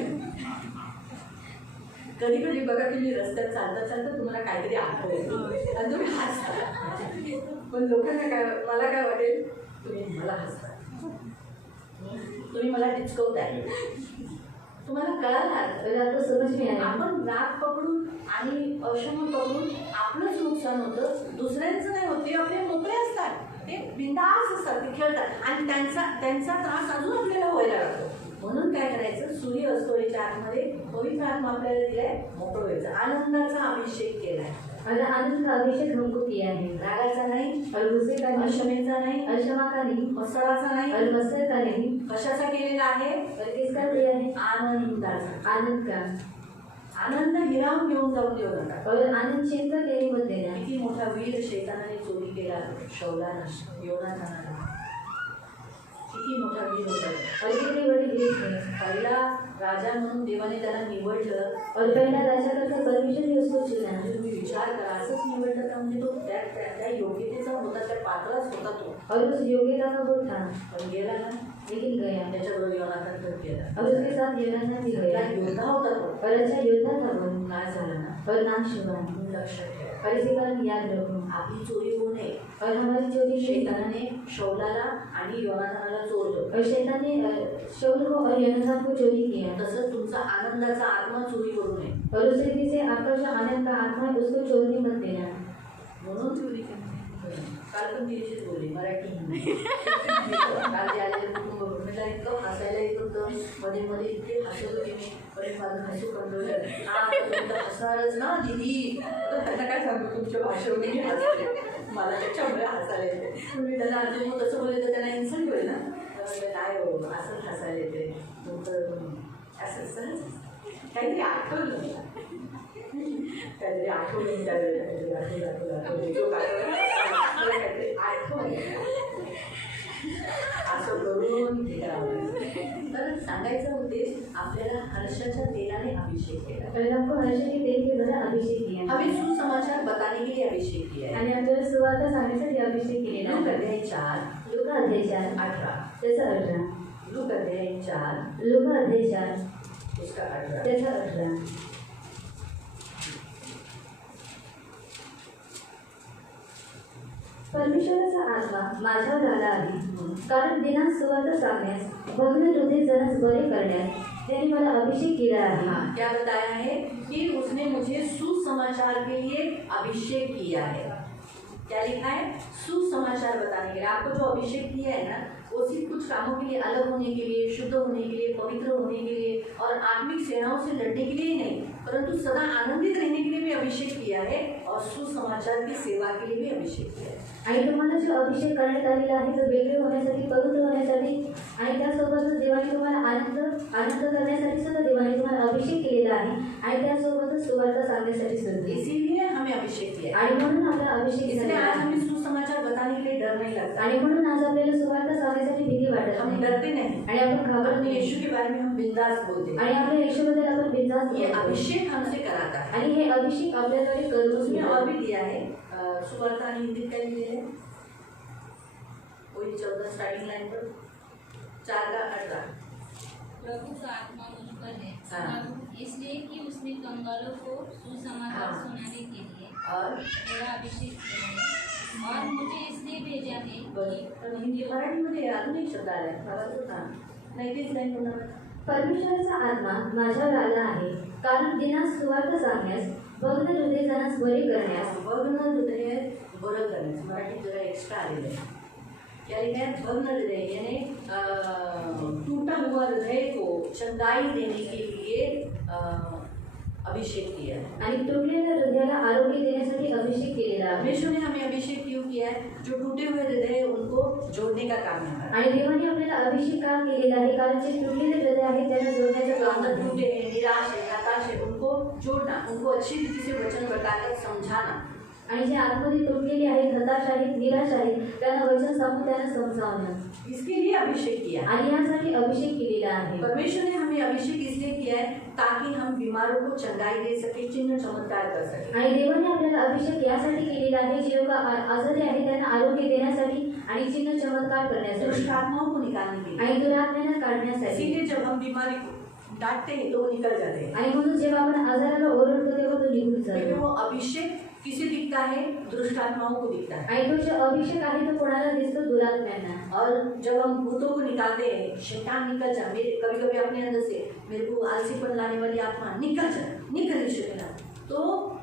कधी कधी बघा तुम्ही रस्त्यात चालता चालता तुम्हाला काहीतरी आठवतं आणि तुम्ही हसता. पण लोकांना काय, मला काय वाटेल, तुम्ही मला हसता, तुम्ही मला टिचकवताय. तुम्हाला कळालं? और आपको समझ में आया. आपण राग पकडून आणि अशम पकडून आपलंच नुकसान होतं, दुसऱ्यांचं नाही होत. ते आपले मोकळे असतात, ते बिंदास असतात, ते खेळतात आणि त्यांचा त्रास अजून आपल्याला व्हायला लागतो. म्हणून काय करायचं, सूर्य अस्तोयच्या आतमध्ये पवित्र आत्मा आपल्याला दिलाय, मोकळं व्हायचं. आनंदाचा अभिषेक केलाय. और आनंद का अभिषेक हमको किया है. रागाचा नाही, और गुस्से का नहीं, अशमेचा नाही, और क्षमा का नहीं, मत्सराचा नाही. और मत्सर का नहीं. कशाचा केलेला आहे? और किसका दिया है? आनंदाचा. आनंद का. आनंद हिरावून घेऊन जाऊन देऊ नका. और आनंद छीन कर लेने मत देना. किती मोठा वीर शैतानाने चोरी केला शौलाना, योनाथानाला. किती मोठा वीर होता. और कितने बड़े वीर थे. पहिला राजा म्हणून देवाने त्याला निवडलं. और पहला राजा करके परमेश्वर ने उसको चुना. तुम्ही विचार करा, असंच निवडलं का? म्हणजे तो त्या योग्यतेचा होता, त्या पात्राच होता तो. और उस योग्यता का वो था, पण गेला ना, लेकिन गया. त्याच्याबरोबर योनाथान पण गेला. और उसके साथ योनाथान भी त्या गया. योद्धा होता तो. और अच्छा योद्धा था वो. काय झालं ना, और नाश हुआ. लक्षात ठेवा. और इसी कारण याद रखो, आपली चोरी होऊ नये. और हमारी चोरी शैतानाने शौलाला आणि योनाथानाला चोरलं. और शैतान ने शौल को और योनाथान को चोरी किया. तसंच तुमचा आनंदाचा आत्मा चोरी करू नये. और उस रीति से आपका जो आनंद का आत्मा है उसको चोरी मत देना. म्हणून काल पण तिच्याशीच बोलली मराठी नाही काल जे आलेलं कुटुंब मला इतकं हसायला येत होतं मध्ये मध्ये इतके हसत होते मी परत माझं हसू कंट्रोल हसणारच ना दिदी त्यांना काय सांगू तुमच्या भाषेमध्ये मी हसते मला त्याच्यामुळे हसायला येते तुम्ही त्याला अजून मग तसं बोलले तर त्यांना इन्सल्ट होईल ना तर काय हो असंच हसायला येते असं सहज काहीतरी आठवलं मला काहीतरी आठवलं काहीतरी आठवलं असं करून हे करावं. तर सांगायचा उद्देश आपल्याला हर्षाच्या तेलाने अभिषेक केला और आपको हर्ष के तेल के द्वारा अभिषेक किया हमें सुसमाचार बताने के लिए अभिषेक किया है आणि आपल्याला सुवार्ता सांगण्यासाठी अभिषेक केलेला लूक आहे. अध्याय 4 लूका अध्याय 4 18 त्याचा 18 लूक अध्याय 4 लूका अध्याय 4 उसका 18 त्याचा 18 परमेश्वराचा आत्मा माझ्यावर आला आहे कारण दिनांत सुवार्ता सांगण्यास भग्न हृदय जनास बरे करण्यास त्याने मला अभिषेक केला आहे. हाँ, क्या बताया है कि उसने मुझे सुसमाचार के लिए अभिषेक किया है. क्या लिखा है? सुसमाचार बताने के लिए. आपको जो अभिषेक किया है ना वो सिर्फ कुछ कामों के लिए अलग होने के लिए, शुद्ध होने के लिए, पवित्र होने के लिए और आत्मिक सेनाओं से लड़ने के लिए नहीं, परंतु सदा आनंदित रहने के लिए भी अभिषेक किया है और सुसमाचार की सेवा के लिए भी अभिषेक किया है. आणि तुम्हाला जो अभिषेक करण्यात आलेला आहे तो वेगळे होण्यासाठी, पवित्र होण्यासाठी आणि त्यासोबतच देवाने तुम्हाला आनंद करण्यासाठी सुद्धा देवाने तुम्हाला अभिषेक केलेला आहे आणि त्यासोबतच सुवार्ता सांगण्यासाठी सुद्धा. इसीलिए हमें अभिषेक किया है. आणि म्हणून आपला अभिषेक इसलिए झालेला आज आहे. हमें सुसमाचार बताने के लिए डर नहीं लगता. आणि म्हणून आज आपल्याला सुवार्ता सांगण्यासाठी भीती वाटत हम नाही डरते नहीं आणि आपण घाबरत अपने नाही यीशु के बारे में हम बिंदास बोलते हैं. आणि आपल्या येशूबद्दल आपण बिनधास्त ये बोलतो. अभिषेक हमसे कराता है. आणि हे अभिषेक आपल्याद्वारे करून उसमें और भी दिया है सुवार्ता आणि हिंदीत काय दिले है वही 14 स्टार्टिंग लाइन पर 4 का 18. प्रभु का आत्मा मुझ पर है हाँ. इसलिए कि उसने कंगालों को सुसमाचार हाँ. सुनाने के लिए और मेरा अभिषेक किया है और मुझे इसलिए भेजा है पण हिंदी मराठीमध्ये अजून एक शब्द आलाय मला तो नाही तीच लाईन पुन्हा. परमेश्वराचा आत्मा माझ्यावर आला आहे कारण दिनात सुवार्ता सांगण्यास, भग्न हृदय जनास बरे करण्यास. भग्न हृदय बरं करण्यास मराठीत जरा एक्स्ट्रा आलेलं आहे. क्या लिखा है? भग्न हृदय यानी टूटा हुआ हृदय को चंगाई देने के लिए अभिषेक किया है. आणि तुटलेल्या हृदयाला आरोग्य देण्यासाठी अभिषेक केलेला आहे. परमेश्वर ने हमें अभिषेक क्यों किया है? जो टूटे हुए हृदय है उनको जोड़ने का काम है. आणि देवाने आपल्याला अभिषेक का केलेला आहे कारण जे तुटलेले हृदय आहे त्यांना जोडण्याचं काम अंदर आहे. टूटे हैं, निराश है, हताश है, उनको जोड़ना, उनको अच्छी रीति से वचन बताकर समझाना. आणि जे आतमध्ये तुटलेले आहेत, हताश आहेत, निराश आहेत त्यांना वचन सांगून त्यांना समजावणं. इसके लिए अभिषेक किया है. आणि यासाठी अभिषेक केलेला आहे. परमेश्वर ने हमें अभिषेक इसलिए किया है ताकि हम बीमारों को चंगाई दे सके, चिन्ह चमत्कार कर सके. आणि देवाने आपल्याला अभिषेक यासाठी केलेला आहे जे लोक आजारी आहेत त्यांना आरोग्य देण्यासाठी आणि चिन्ह चमत्कार करण्यासाठी दुष्ट आत्माओं को निकालने के लिए. आणि दुरात्म्यांना काढण्यासाठी. इसीलिए जब हम बीमारी को डांटते हैं तो वो निकल जाते हैं. आणि म्हणून जेव्हा आपण आजाराला ओरडतो तेव्हा तो निघून क्योंकि जातो. वो अभिषेक किसे दिखता है? दुष्ट आत्माओं को दिखता है. आणि तो जो अभिषेक आहे तो कोणाला दिसतो? दुरात्म्यांना. और जब हम भूतों को निकालते हैं, शैतान निकल जा, मेरे कभी कभी अपने अंदर से मेरे को आलसीपन लाने वाली आत्मा निकल जा, निकल यीशु के नाम. तो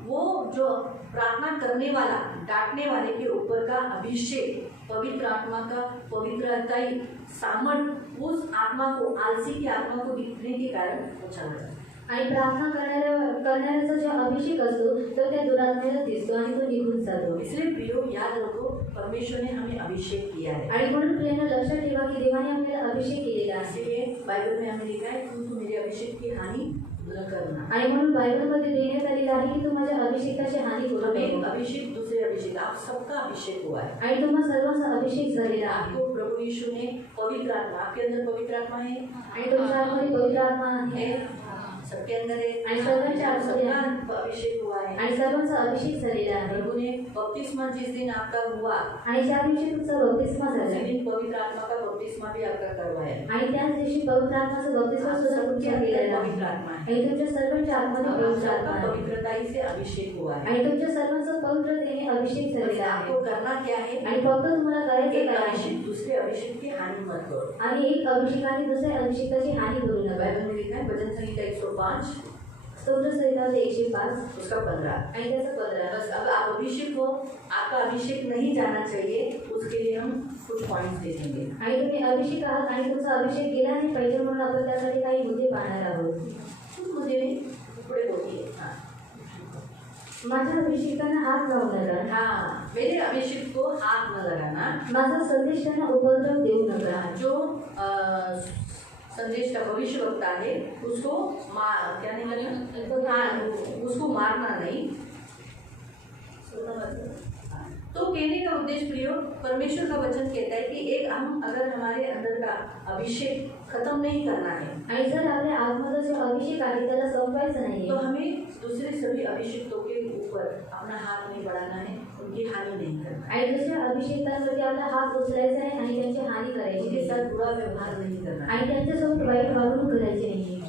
वो जो प्रार्थना करने वाला, डांटने वाले के ऊपर का अभिषेक, पवित्र आत्मा का पवित्रताई सामर्थ उस आत्मा को, आलसी की आत्मा को दिखने के कारण वो चला जाता है. आणि प्रार्थना करणाऱ्याचा जो अभिषेक असतो तो त्या दुरात्म्याला दिसतो आणि तो निघून जातो. इसलिए प्रियो याद रखो परमेश्वर ने हमें अभिषेक किया है. आणि म्हणून प्रियांनो लक्षात ठेवा की देवाने आपल्याला अभिषेक केलेला आहे. इसलिए बाइबल में हमें लिखा है तू मेरे अभिषेक की हानि न करना. आणि म्हणून बायबलमध्ये देण्यात आलेलं आहे की तू माझ्या अभिषेकाची हानी करू हमें नको. अभिषेक, दूसरे अभिषेक, आप सबका अभिषेक हुआ है. आणि तुम्हा सर्वांचा अभिषेक झालेला आहे. आपको प्रभु यीशु ने पवित्र आत्मा, आपके अंदर पवित्र आत्मा है, आणि तुमच्या आतमध्ये पवित्र आत्मा आहे सबके अंदर है, आणि सर्वांच्या आतमध्ये आहे. सबका अभिषेक हुआ है. आणि सर्वांचा अभिषेक झालेला आहे. प्रभु ने बपतिस्मा जिस दिन आपका हुआ आणि ज्या दिवशी तुमचा बपतिस्मा उसी झाला दिन पवित्र आत्मा का बपतिस्मा भी आपका करवाया है. आणि त्याच दिवशी पवित्र आत्माचा बपतिस्मा सुद्धा सबके तुमच्या अंदर केलेला पवित्र आहे. आत्मा है. आणि तुमच्या सर्वांच्या आतमध्ये आप पवित्र आत्मा सबका आहे. पवित्रताई से अभिषेक हुआ है. आणि तुमच्या सर्वांचा पवित्रतेने अभिषेक बस झालेला आहे. आपको करना क्या है? आणि फक्त तुम्हाला करायचं एक काय आहे? अभिषेक दूसरे अभिषेक की हानि मत करो. आणि एक अभिषेकाने दुसऱ्या अभिषेकाची हानी करू नका. बाइबल में लिखा है भजन संहिता 105 स्तोत्र संहिता 105 उसका 15। आणि त्याचं 15। बस अब आप अभिषेक हो, आपका अभिषेक नहीं जाना चाहिए, उसके लिए हम कुछ पॉइंट्स देखेंगे। आणि तुम्ही अभिषेक आहात आणि तुमचा अभिषेक गेला नाही पाहिजे म्हणून आपण त्यासाठी काही मुद्दे पाहणार आहोत। कुछ मुद्दे नहीं, पुढे बोलिए। हाँ माझ्या अभिषेकांना हात लावू नका, हाँ, मेरे अभिषेक को हाथ न लगाना। माझा संदेश त्यांना उपद्रव देऊ नका। जो संदेश का भविष्य वक्ता है उसको क्या नहीं करना, हाँ, उसको मारना नहीं। तो कहने का उद्देश्य प्रियो, परमेश्वर का वचन कहता है कि एक हम अगर हमारे अंदर का अभिषेक खत्म नहीं करना है आणि जर आपल्या आत्मचा जो अभिषेक आहे त्याला संपवायचं नाही तो हमें दूसरे सभी अभिषेक्तों के ऊपर अपना हाथ नहीं बढ़ाना है, उनकी हानि नहीं करना है, आणि दुसऱ्या अभिषेकांवरती आपला हात उचलायचा आहे आणि त्यांची हानी करायची उनके नाही साथ बुरा व्यवहार नहीं करना है। आणि त्यांच्यासोबत वाईट वागणूक करायची नाही।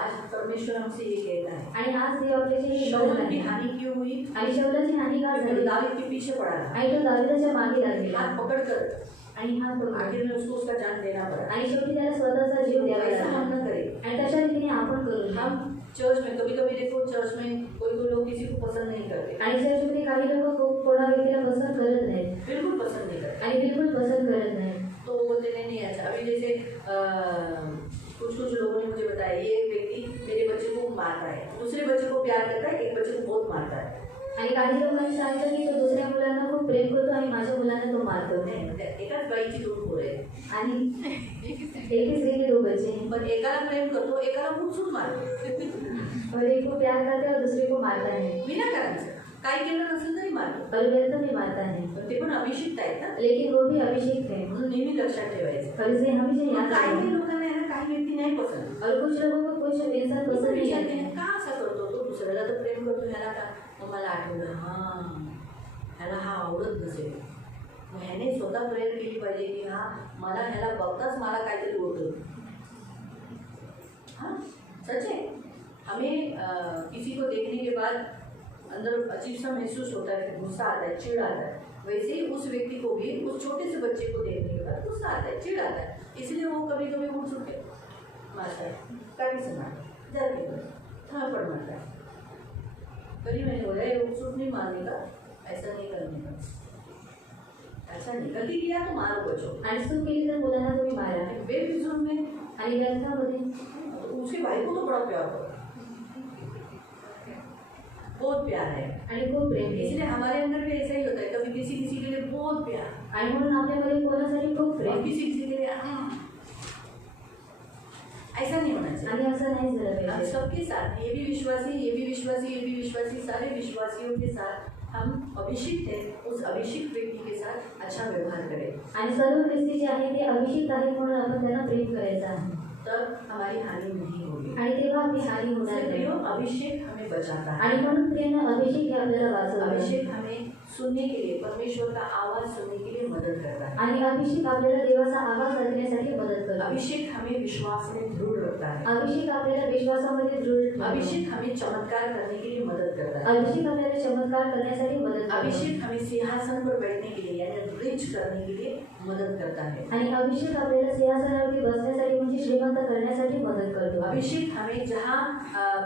आज परमेश्वर हमसे ये कहता है, आणि आज देव आपल्याशी हे शाऊल बोलत की आहे। हानि क्यों हुई? आणि शौलाची हानी का वो झाली दाऊद के पीछे पड़ा रहा, आणि तो दाविदाच्या मागे लागलेला हाथ पकड़कर आणि हात पकडला आखिर में उसको उसका जान देना पड़ा। आणि शेवटी त्याला स्वतःचा जीव द्यावा ऐसा लागला। हम न करें। आणि तशा रीतीने आपण करू नये। हम चर्च में कभी कभी देखो, चर्च में कोई कोई लोग किसी को पसंद नहीं करते, आणि चर्चमध्ये काही लोक खूप कोणा व्यक्तीला पसंत करत नाहीत बिल्कुल पसंद नहीं करते। आणि बिलकुल पसंत करत नाहीत। तो वो बोलते नहीं नहीं अच्छा। अभी जैसे कुछ कुछ लोगों ने मुझे बताया, ये एक व्यक्ति मेरे बच्चे को मारता है, दूसरे बच्चे को प्यार करता है, एक बच्चे को बहुत मारता है। आणि काही लोकांनी सांगितलं की तो दुसऱ्या मुलांना खूप प्रेम करतो आणि माझ्या मुलांना तो मारतो नहीं, एकाच बाईची दोन पोरं आहे, आणि एक ही स्त्री के दो बच्चे हैं पण एकाला प्रेम करतो, एकाला खूप मारतो, और एक को प्यार करते हैं और दूसरे को मारता है विनाकारणचं काही केलं नसेल तरी मारतो, और व्यर्थ में मारता है। पण ते पण अभिषिक्त आहेत ना, लेकिन वो भी अभिषेक है म्हणून नेहमी लक्षात ठेवायचं। और इसलिए हमेशा पण याद काही रखना। लोकांना आहे ना, काही व्यक्ती नाही पसंत, और कुछ लोगों को कुछ इंसान पसंद नहीं विचारते आते हैं, हैं। का असा करतो तो, दुसऱ्याला तर प्रेम करतो, ह्याला का? मग मला आठवलं, हां ह्याला हा आवडत नसेल, मग ह्याने स्वतः प्रेयर केली पाहिजे की हा मला ह्याला बघताच मला काहीतरी होतं। हाँ सच है, हमें किसी को देखने के बाद अंदर अजीब सा महसूस होता है, गुस्सा आता है, चिढ़ आता है। वैसे ही उस व्यक्ति को भी उस छोटे से बच्चे को देखने के बाद गुस्सा आता है, चिढ़ आता है, इसलिए वो कभी कभी उठ उठ के मारता है, कभी से मारता जाके थप्पड़ मारता है। कभी मैंने बोला ये उठ नहीं मारने का, ऐसा नहीं करने का, ऐसा नहीं, गलती किया तो मारो बचो। आणि चूक केली तर मुलांना तुम्ही मारा। बेफिजूल में आणि व्यर्थामध्ये उसके भाई को तो बड़ा प्यार हो, बहुत प्यार है, आणि खूप प्रेम आहे। इसलिए हमारे अंदर भी ऐसा ही होता है, कभी किसी किसी के लिए बहुत प्यार आणि म्हणून आपल्यामध्ये कोणासाठी खूप और प्रेम किसी किसी के लिए ऐसा नहीं होना चाहिए। आणि असं नाही झालं हम पाहिजे। सबके साथ, ये भी विश्वासी, ये भी विश्वासी, ये भी विश्वासी, सारे विश्वासियों के साथ हम अभिषिक्त है, उस अभिषिक्त व्यक्ति के साथ अच्छा व्यवहार करें, आणि सर्व ख्रिस्ती जे आहे ते अभिषेक आहेत म्हणून आपण त्यांना प्रेम करायचं आहे तब हमारी हानि नहीं होगी। आणि तेव्हा आपली हानी होणार इसलिए नाही। प्रियो, अभिषेक हमें बचाता है। आणि म्हणून प्रियानं अभिषेक हे आपल्याला वाचवतं। अभिषेक हमें सुनने के लिए, परमेश्वर का आवाज सुनने के लिए मदद करता है। आणि अभिषेक आपल्याला देवाचा आवाज ऐकण्यासाठी मदत करतो। अभिषेक हमें विश्वास में दृढ़ रखता है। अभिषेक आपल्याला विश्वासामध्ये दृढ ठेवतो। अभिषेक हमें चमत्कार करने के लिए मदद करता है। अभिषेक आपल्याला चमत्कार करण्यासाठी मदत करतो। अभिषेक हमें सिंहासन पर बैठने के लिए यानी रिच करने के लिए मदद करता है। आणि अभिषेक आपल्याला सिंहासनावरती बसण्यासाठी म्हणजे श्रीमंत करण्यासाठी मदत करतो। अभिषेक हमें जहाँ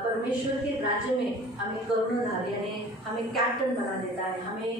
परमेश्वर के राज्य में हमें कर्णधार यानी हमें कैप्टन बना देता है, हमें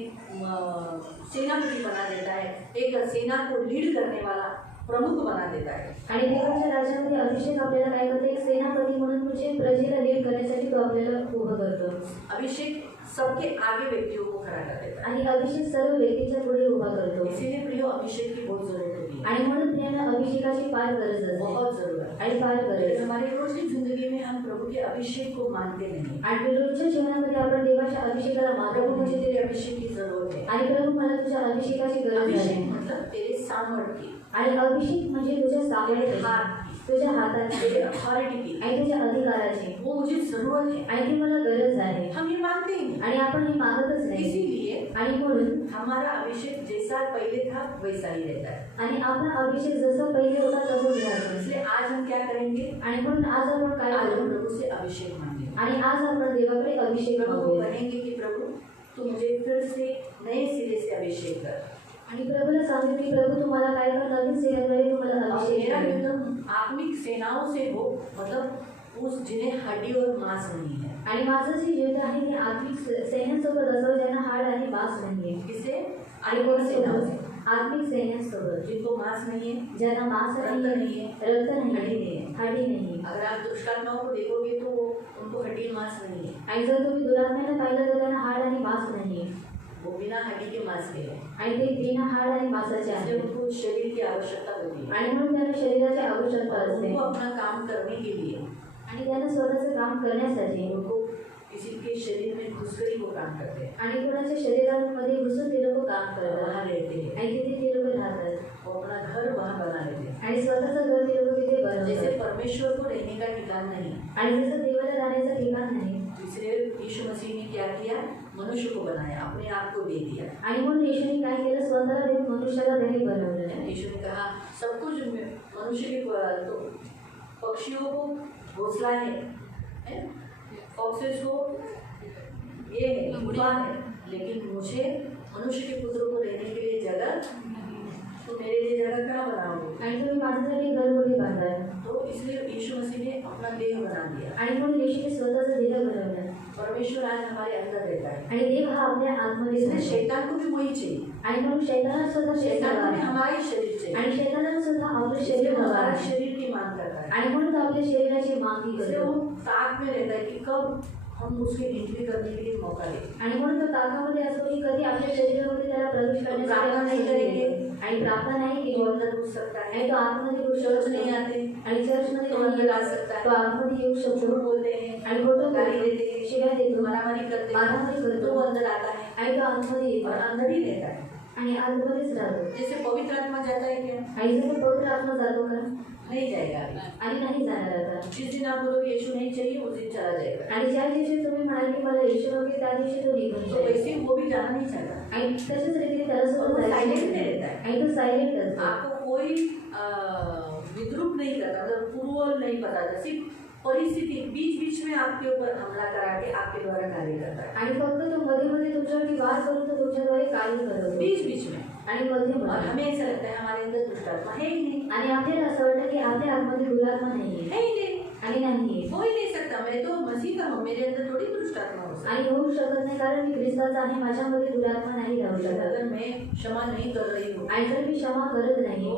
सेनापति बना देता है, एक सेना को लीड करने वाला प्रमुख बना देता है। आणि देवाच्या राज्यामध्ये अभिषेक आपल्याला काय करतो, एक सेनापती म्हणून म्हणजे प्रजेला लीड करण्यासाठी तो आपल्याला उभं करतो। अभिषेक सबके आगे व्यक्तियों को खड़ा कर देता है। आणि अभिषेक सर्व व्यक्तीच्या पुढे उभा करतो। इसीलिए प्रियो, अभिषेक की बहुत जरूरत होती है, आणि म्हणून प्रियानं अभिषेकाची फार गरज असते बहुत जरूरत। आणि फार गरज। लेकिन हमारी रोज की जिंदगी में हम प्रभु के अभिषेक को मानते नहीं। आणि रोजच्या जीवनामध्ये आपण देवाच्या अभिषेकाला मानतो प्रभु मुझे म्हणजे तेरे अभिषेक की जरूरत है। आणि प्रभु मला तुझ्या अभिषेकाची गरज अभिषेक आहे। मतलब तेरे सामर्थ्य की, आणि अभिषेक म्हणजे तुझ्या तेरे सामर्थ्याची, हाथ तुझ्या हाताची तेरे अथॉरिटी की, आणि तुझ्या अधिकाराची, वो मुझे जरूरत है। आणि ती मला गरज आहे। हम ये मानते ही नहीं। आणि आपण हे मागतच नाही। इसीलिए आणि म्हणून हमारा अभिषेक जैसा पहले था वैसा ही रहता है। आणि आपला अभिषेक जसं पहिले होता तसंच राहतो। इसलिए आज हम क्या करेंगे? आणि म्हणून आज आपण काय आज हम करू, प्रभु से अभिषेक मांगेंगे। आणि आज आपण देवाकडे अभिषेक प्रभु को मागूया। कहेंगे कि प्रभु तू मुझे फिर से नए सिरे से अभिषेक कर। आणि प्रभूला सांगू की प्रभू तुम्हाला काय कर, नवीन सेनेद्वारे तुम्हाला और अभिषेक मेरा कर। युद्ध आत्मिक सेनाओं से हो, मतलब उस जिन्हें हड्डी और मांस नहीं है। आणि माझं जे युद्ध आहे ते आत्मिक सैन्यांसोबत असं ज्यांना हाड आणि मांस नाहीये. किसे? आणि कोणासोबत? आत्मिक सैन्यांसोबत जिनको मांस नहीं है, ज्यांना मांस रक्त नाहीये, नहीं है, रक्त हड्डी नाहीये, नहीं है। हाडी नाहीये. अगर आप दुष्ट आत्माओं को देखोगे तो उनको हड्डी मांस नहीं है, आणि जर तुम्ही दुरात्म्याला पाहिलं तर त्यांना हाड आणि मांस नाहीये. वो बिना हड्डी के मांस के है, आणि ते बिना हाड आणि मांसाचे इसलिए आहेत. उनको शरीर की आवश्यकता होती है। आणि म्हणून त्यांना शरीराची आवश्यकता और असते. उनको अपना काम करने के लिए आणि त्यांना स्वतःचं काम करण्यासाठी उनको किसी के शरीर में घुसकर वो काम करते हैं, आणि कोणाच्या शरीरामध्ये घुसून ते लोक काम करतात. वहाँ रहते हैं, आणि तिथे ते लोक राहतात. वो अपना घर वहाँ बना लेते हैं। आणि स्वतःचं घर ते लोक तिथे जैसे बनवतात. परमेश्वर को रहने का ठिकान नहीं, आणि जसं देवाला राहण्याचं ठिकाण नाही. इसलिए यीशु मसीह ने क्या किया? मनुष्य को बनाया, अपने आप को दे दिया। आणि म्हणून येशूने काय केलं? स्वतःला देऊन मनुष्याला त्याने बनवलं. यीशु ने कहा सब कुछ मनुष्य के तो पक्षियों को घोंसला है, फॉक्सेस को ये है, गुफा है, लेकिन मुझे मनुष्य के पुत्र को रहने के लिए जगह, तो मेरे लिए जगह कहाँ बनाओगे? आणि तुम्ही माझ्यासाठी घर कुठे बांधाल? तो इसलिए यीशु मसीह ने अपना देह बना दिया। आणि म्हणून येशूने स्वतःचं देह बनवलं. परमेश्वर आज हमारे अंदर रहता है, आणि देव हा आपल्या आतमध्ये इसलिए राहतो. शैतान को भी वही चाहिए, आणि म्हणून शैतानाला सुद्धा शैतान को भी शैतान हमारा ही शरीर चाहिए, आणि शैतानाला सुद्धा आपलं इसलिए शरीर वो हवं हमारा आहे. शरीर की मांग करता है। आणि म्हणून तो आपल्या शरीराची मागणी इसलिए करतो. वो ताक में रहता है कि कब हम उसके एंट्री करने के लिए मौका दें। आणि म्हणून तो ताकामध्ये असतो की कधी आपल्या शरीरामध्ये त्याला प्रवेश करण्यासाठी प्रार्थना आपण नाही संधी करेंगे. देतो. आणि प्रार्थना नाही वो केली अंदर घुस सकता है, आणि तो आतमध्ये येऊ चर्च शकतो. नहीं आते, आणि चर्चमध्ये तो अंदर आ सकता तो है, आतमध्ये येऊ झूठ शकतो. बोलते हैं, आणि खोटं गाली बोलतो, देते हैं, शिव्या देतो, मारामारी करते हैं, मारामारी करतो. तो वो अंदर आता है आणि तो आतमध्ये येतो और अंदर ही रहता है। आणि आतमध्येच राहतो. जैसे पवित्र आत्मा जाता है क्या? आणि जर पवित्र आत्मा जातो का? नहीं जाएगा अभी। आणि नाही जाणार आता. जिस दिन आप बोलोगे यीशु नहीं चाहिए, उस दिन चला जाएगा। आणि ज्या दिवशी तुम्ही म्हणाल की मला येशू नको, त्या दिवशी तो निघून तो जाईल. वैसे वो भी जाना नहीं चाहता, आणि तशाच रीतीने त्याला और सुद्धा वो जायचं साइलेंट नाही. में रहता है, आणि तो सायलेंट असतो. आपको कोई विद्रूप नहीं करता, मतलब पूर्व नहीं बताता, सिर्फ परिस्थिति बीच बीच में आपके ऊपर हमला करा के आपके द्वारा कार्य करता है, आणि फक्त तो मध्ये मध्ये तुमच्यावरती वार करून तो तुमच्याद्वारे कार्य करतो. बीच बीच में। आणि मध्ये और मध्ये. हमें ऐसा लगता है हमारे अंदर दुष्ट आत्मा है ही नहीं, आणि आपल्याला असं वाटतं की आपल्या आतमध्ये दुरात्मा नाहीये. है ही नहीं, आणि नाहीये. हो ही नहीं सकता। मैं तो मसीह का हूँ, मेरे अंदर थोड़ी दुष्ट आत्मा हो सकती आणि होऊ शकत नाही कारण मी ख्रिस्ताचा आहे, माझ्यामध्ये दुरात्मा नाही राहू है। शकत. अगर मैं क्षमा नहीं कर रही हूँ आणि जर मी क्षमा करत नाही तो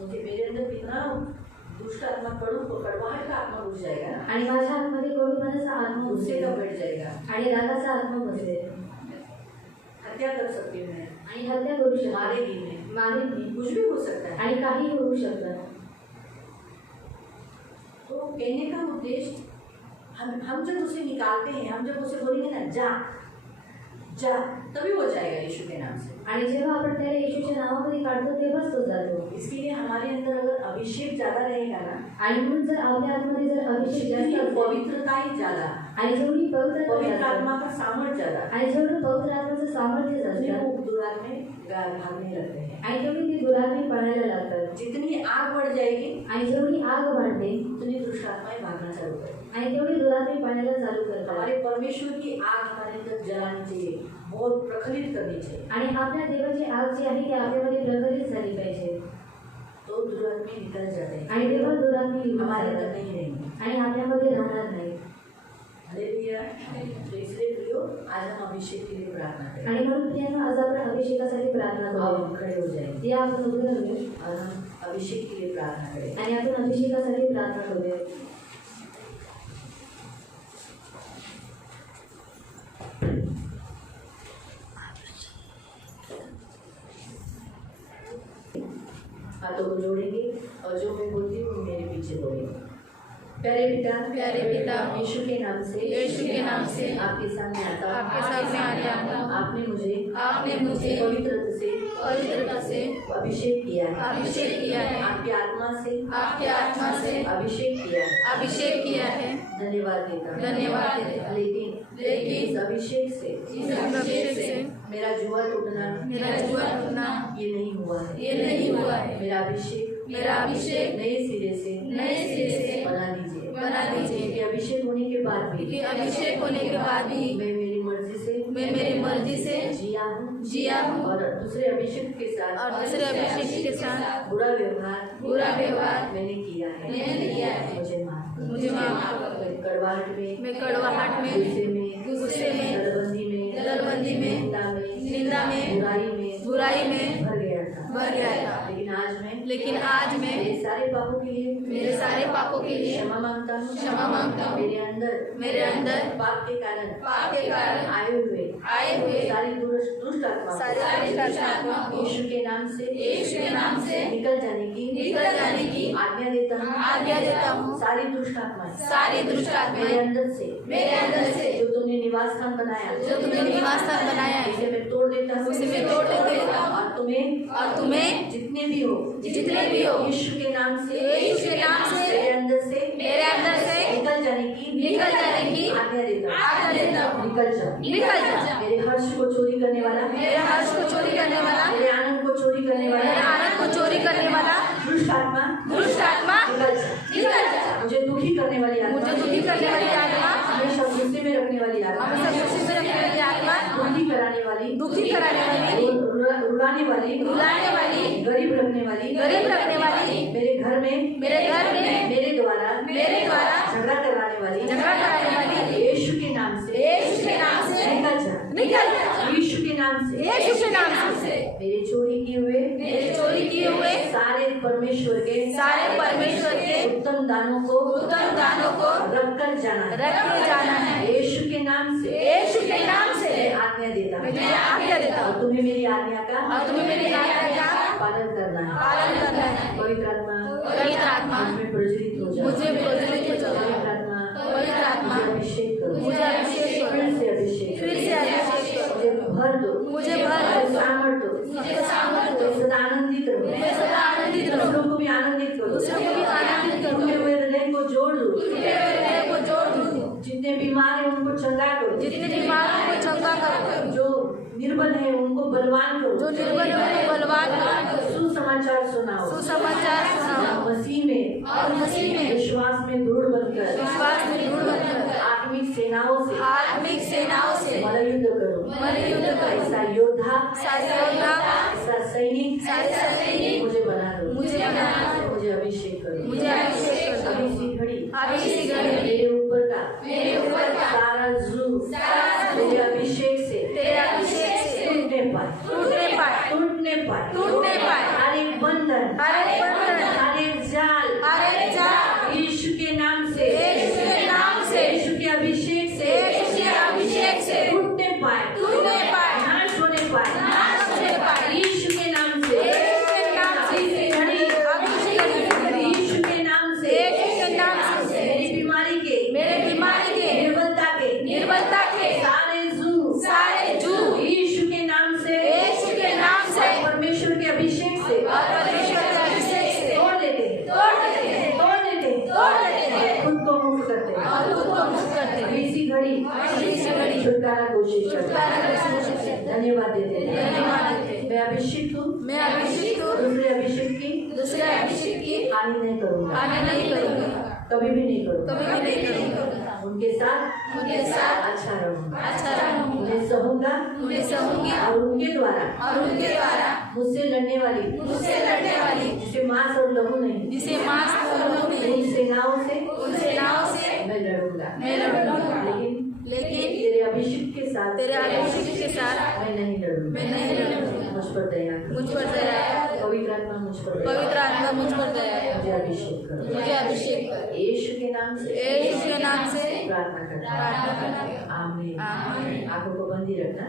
मुझे मेरे अंदर कितना दुष्ट आत्मा कड़वाहट का आत्मा घुस जाएगा ना, आणि माझ्या आतमध्ये कडूपणाचा आत्मा गुस्से बसेल का बैठ जाएगा, आणि रागाचा आत्मा बसेल हत्या कर सकती हूँ मैं, आणि हत्या करू शकतो. मारेगी मैं, मारेल मी. कुछ भी हो सकता है। आणि काही होऊ शकतं. तो कहने का उद्देश्य हम जब उसे निकालते हैं, हम जब उसे बोलेंगे ना जा जा, तभी वो जाएगा यीशु के नाम से। आणि जेव्हा आपण त्याला येशूच्या नावामध्ये काढतो तेव्हाच तो जातो. इसके लिए हमारे अंदर अगर अभिषेक ज्यादा रहेगा ना, आणि म्हणून जर आपल्या आतमध्ये जर अभिषेक जास्त जितनी असेल पवित्रता ही ज्यादा, आणि जेवढी पवित्र पवित्रता आत्मा का सामर्थ्य ज्यादा, आणि जेवढं पवित्र आत्म्याचं सामर्थ्य उतनी असतं वो दुरात्मा में भागने लगते हैं। आणि तेवढी ती दुरात्मे पळायला लागतात. जितनी आग बढ़ जाएगी आणि जेवढी आग वाढते उतनी दुष्ट आत्माएं भागना चालू करेंगी। आणि तेवढी दुरात्मे पळायला चालू करतात. हमारे परमेश्वर की आग हमारे अंदर जलानी चाहिए, बहुत प्रखलित करनी चाहिए, आणि आपल्या देवाची आग जी आहे ती आपल्यामध्ये प्रज्वलित झाली पाहिजे. तो दुरात्मे निकल जाते हैं, आणि तेव्हा दुरात्मे निघून हमारे अंदर जातात. नहीं रहेंगे। आणि आपल्यामध्ये राहणार नाही. हालेलुया। तो इसलिए प्रियो, आज हम अभिषेक के लिए प्रार्थना करें। आणि म्हणून प्रियांनो, आज आपण अभिषेकासाठी प्रार्थना आओ करू. हम खड़े हो जाएंगे या आपण उभे राहूया और हम अभिषेक के लिए प्रार्थना करें। आणि आपण अभिषेकासाठी प्रार्थना करूया. हाथों को जोड़ेंगे और जो मैं बोलती हूँ मेरे पीछे बोलेंगे। प्यारे पिता, यीशु के नाम से आपके सामने आता हूँ। आपने मुझे पवित्रता से अभिषेक किया है, आपकी आत्मा से अभिषेक किया है। धन्यवाद देता। लेकिन इस अभिषेक से मेरा जुआ टूटना ये नहीं हुआ है। मेरा अभिषेक नए सिरे से बना दीजिए। कि अभिषेक होने के बाद भी मैं मेरी मर्जी से जिया हूँ और दूसरे अभिषेक के साथ बुरा व्यवहार मैंने किया है। मुझे माफ मुझे माफ करो। मैं कड़वाहट में, गुस्से में, दलबंदी में, निंदा में, बुराई में भर गया था। लेकिन आज मैं मेरे सारे पापों के लिए क्षमा मांगता हूँ। मेरे अंदर पाप के कारण आए हुए सारी दुष्ट आत्मा यीशु के नाम से निकल जाने की आज्ञा देता हूँ। सारी दुष्ट आत्मा मेरे अंदर से जो तुमने निवास स्थान बनाया उसे मैं तोड़ देता हूँ। और तुम्हें जितने भी हो यीशु के नाम से मेरे अंदर से निकल जाने की आज्ञा देता हूँ। निकल जा। मेरे हर्ष को चोरी करने वाला, मेरे आनंद को चोरी करने वाला दुष्ट आत्मा निकल जा। मुझे दुखी करने वाली आत्मा, हमेशा गुस्से में रखने वाली आत्मा, दुखी कराने वाली, रुलाने वाली, गरीब रखने वाली, मेरे घर में मेरे द्वारा झगड़ा कराने वाली यीशु के नाम से निकल जा। यीशु के नाम से मेरे चोरी किए हुए सारे परमेश्वर के उत्तम दानों को रख कर जाना है। यीशु के नाम से आज्ञा देता हूँ। और तुम्हें मेरी आज्ञा का पालन करना है। पवित्र आत्मा मुझमें प्रज्वलित हो जाए। पवित्र आत्मा मुझे अभिषेक करो। फिर से अभिषेक मुझे भर दो। सामर्थ्य दो। सदा आनंदित रहो। दूसरों को भी आनंदित करो। टूटे हुए हृदय को जोड़ दो। जितने बीमार हैं उनको चंगा करो। जो निर्बल है उनको बलवान करो। सुसमाचार सुनाओ। मसीह में विश्वास में दृढ़ बनकर आत्मिक सेनाओं से मल्लयुद्ध करो। ऐसा योद्धा, ऐसा सैनिक मुझे बना दो। मुझे अभिषेक करो। अभी सी घड़ी मेरे ऊपर का सारा जुल्म मेरे अभिषेक से टूटने पाए। हर एक बंधन, हर एक जाल यीशु के नाम से यीशु के अभिषेक से टूटने पाए, नाश होने पाए। यीशु के नाम से यीशु के नाम से मेरी बीमारी के निर्बलता के सारे जू यीशु के नाम से परमेश्वर के अभिषेक से तोड़ देते खुद को मुक्त करते। इसी घड़ी छुटकारा कोशिश करते। धन्यवाद देते। मैं अभिषेक हूँ। दूसरे अभिषेक की हानि नहीं करूँगा। कभी भी नहीं करूँगा। उनके साथ अच्छा रहूँगा। उन्हें सहूँगा और उनके द्वारा मुझसे लड़ने वाली जिसे मांस और लहू नहीं उन सेनाओं से मैं लड़ूंगा। लेकिन तेरे अभिषेक के साथ मैं नहीं लड़ूंगा। मुझ पर दया कर। पवित्र आत्मा मुझ पर दया कर। मुझे अभिषेक कर। यीशु के नाम से प्रार्थना करना। आमीन। आंखों को बंद ही रखना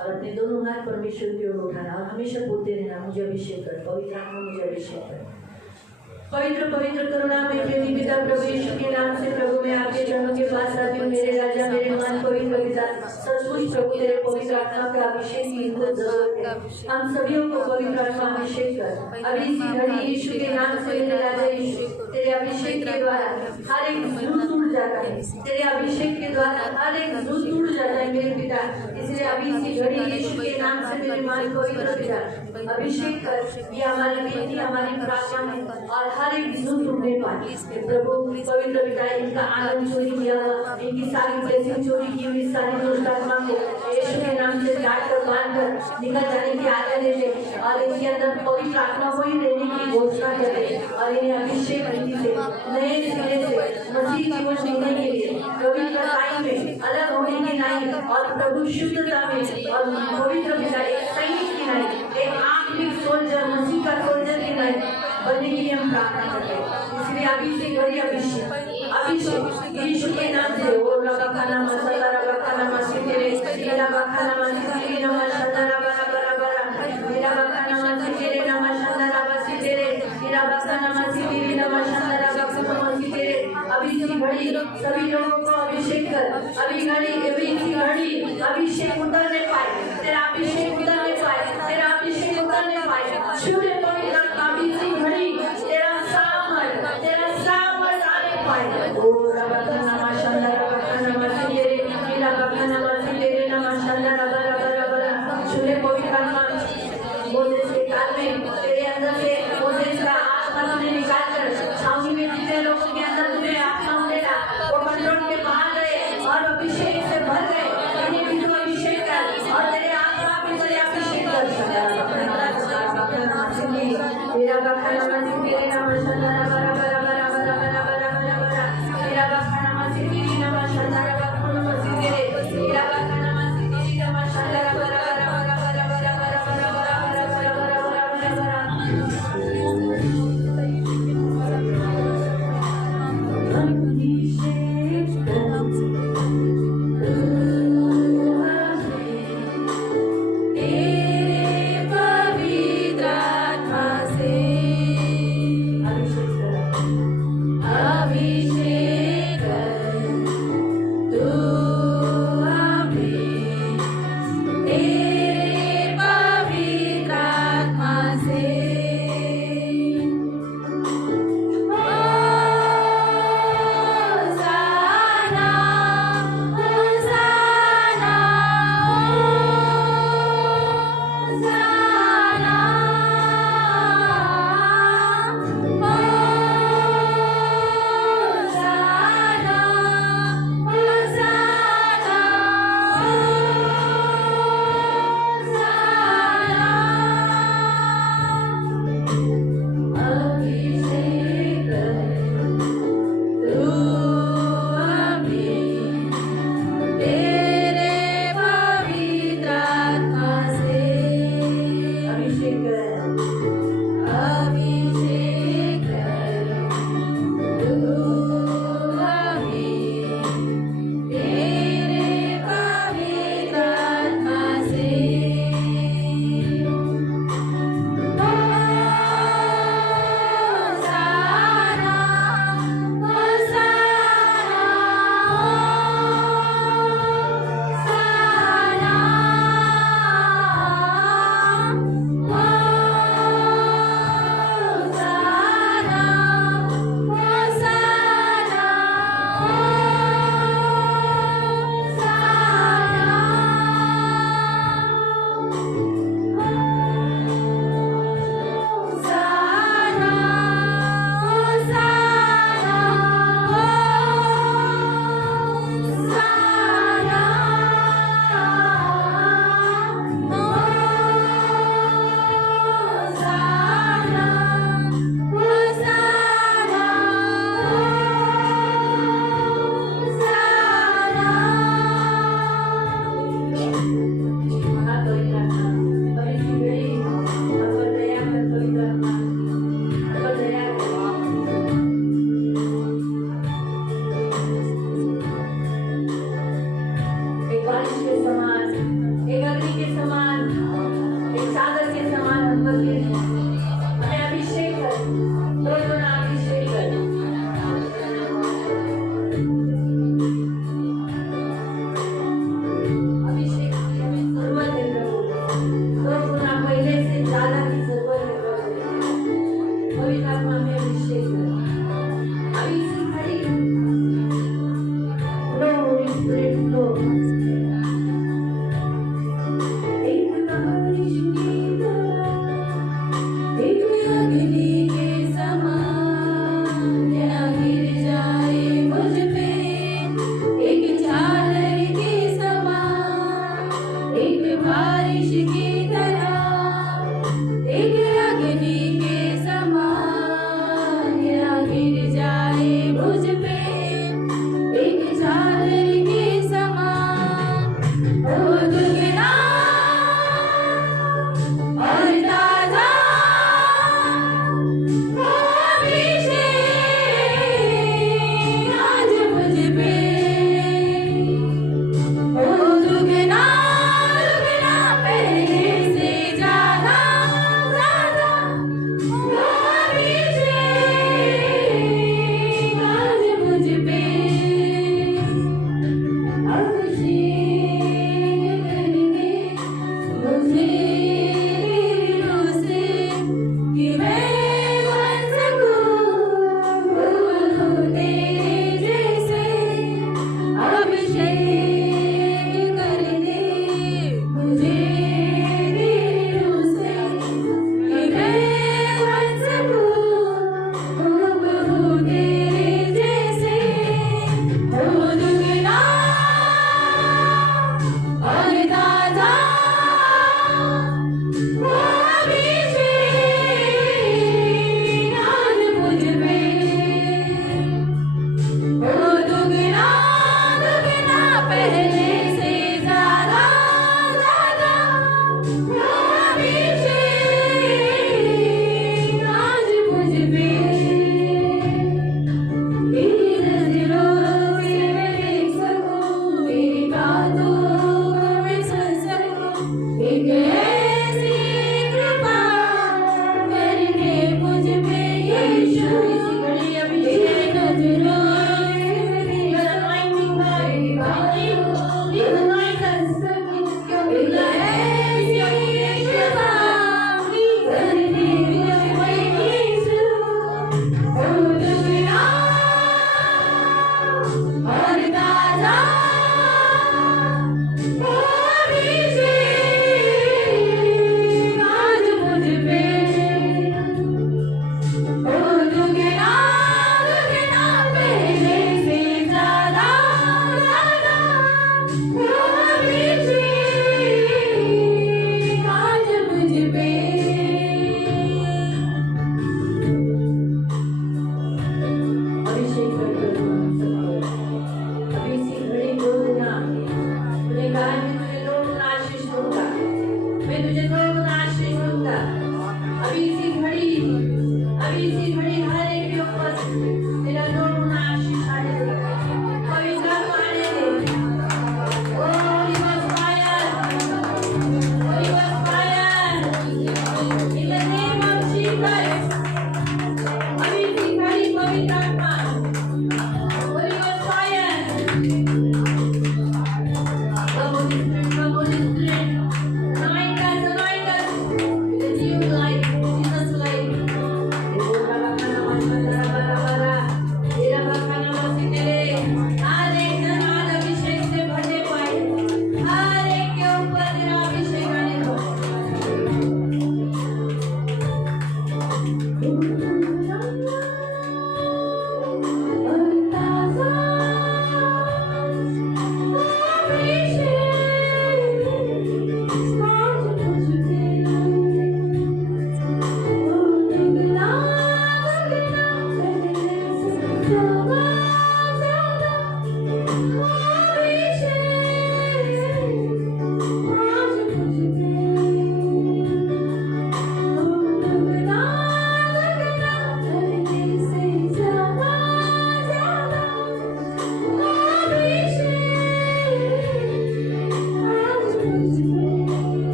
और अपने दोनों हाथ परमेश्वर की ओर उठाना और हमेशा बोलते रहना, मुझे अभिषेक कर। पवित्र आत्मा मुझे अभिषेक कर। पवित्र करुणा में प्रेमी पिता प्रभु यीशु के नाम से प्रभु मैं आपके चरणों के पास आती हूँ। मेरे राजा, मेरे महान पवित्र पिता, सचमुच प्रभु तेरे पवित्र आत्मा का अभिषेक की बहुत जरूरत है। हम सभी को पवित्र आत्मा अभिषेक कर। अभी इसी घड़ी यीशु के नाम से मेरे राजा यीशु तेरे अभिषेक के द्वारा हर एक जुड़ टूट जाता है। तेरे अभिषेक के द्वारा हर एक जुड़ टूट जाता है मेरे पिता। इसलिए अभी इसी घड़ी यीशु के नाम से मेरे महान पवित्र पिता अभिषेक कर। ये हमारी बेटी, हमारी प्रार्थना है और हर एक जुड़ टूटने पाए। प्रभु पवित्र पिता इनका आनंद चोरी किया हुआ, इनकी सारी ब्लेसिंग चोरी की हुई सारी दुष्ट आत्मा को यीशु के नाम से काट कर बांध कर निकल जाने की आज्ञा देते और इनके अंदर पवित्र आत्मा को ही देने की घोषणा करते और इन्हें अभिषेक रीति से नए सिरे से मसीह जीवन जीने के लिए पवित्रताई में अलग होने की नहीं और प्रभु शुद्धता में और पवित्र पिता एक सैनिक की नहीं एक आत्मिक सोल्जर मसीह का सोल्जर की नहीं बनने के लिए हम प्रार्थना करते हैं। इसलिए अभिषेक करिए अभिषेक यीशु के नाम से वो रबाखाना मसाला रबाखाना मसीतेरे रबाखाना मसीतेरे नमस्तारा बरा बरा बरा रबाखाना मसीतेरे नमस्तारा मसीतेरे रबाखाना मसीतेरे नमस्तारा रबाखाना मसीतेरे अभी की घड़ी सभी लोगों को अभिषेक कर अभी की घड़ी अभिषेक उतरने पाए तेरा अभिषेक उतरने पाए तेरा अभिषेक उतरने पाए छूने पवित्र अभी की घड़ी तेरा सामर्थ आने पाए ओ रबाखाना मशाला रबाखाना मसीतेरे रबाखाना मसीतेरे नमस्तारा बरा बरा बरा छूने पवित्र आत्मा मोसेस के काल में तेरे अंदर से मोसेस का आत्मा तुमने निकाल कर छावनी में जितने लोगों के अंदर तुम्हें आत्मा मिला वो मंडलों के बाहर गए और अभिषेक से भर गए इन्हें भी तो अभिषेक कर और तेरे आत्मा में तेरे अभिषेक कर तेरा बखाना मसीह तेरे नाम शंदरा बरा बरा बरा बरा बरा बरा बरा बरा तेरा बखाना मसीह तेरे नाम शंदरा बखाना मसीह तेरा बखाना मसीह तेरे नाम शंदरा बरा बरा बरा बरा बरा बरा बरा बरा बरा बरा बरा बरा अभिषेक एक ऐसी कृपा करके मुझ पे यीशु इसी घड़ी अभिषेक नजरों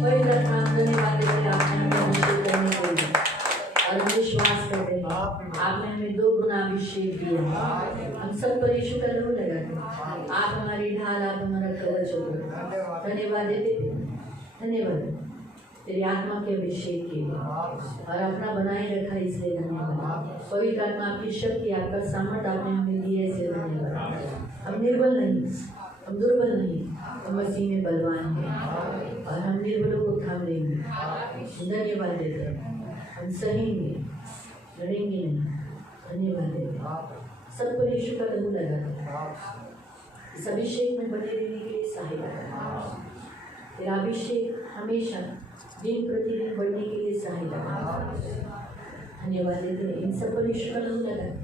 पवित्र आत्मा, धन्यवाद देते हैं आपने हमें अभिषेक करने के लिए और हम विश्वास करते हैं आपने हमें 2 गुना अभिषेक दिया। हम सब पर यीशु का लहू लगाते हैं। आप हमारी ढाल, आप हमारा कवच हो गए। धन्यवाद देते हैं, धन्यवाद तेरी आत्मा के अभिषेक के लिए और अपना बनाए रखा इसलिए धन्यवाद। पवित्र आत्मा आपकी शक्ति, आपका सामर्थ आपने हमें दी है इसलिए धन्यवाद। हम निर्बल नहीं, हम दुर्बल नहीं, हम मसीह में बलवान हैं और हम निर्बलों को थाम लेंगे। धन्यवाद देते हैं, हम सहेंगे, लड़ेंगे नहीं। धन्यवाद देते हैं, सब पर यीशु का लहू लगाते हैं। इस अभिषेक में बने रहने के लिए सहायता करें। तेरा अभिषेक हमेशा दिन प्रतिदिन बढ़ने के लिए सहायता करें। धन्यवाद देते हैं, इन सब पर यीशु का लहू लगाते हैं।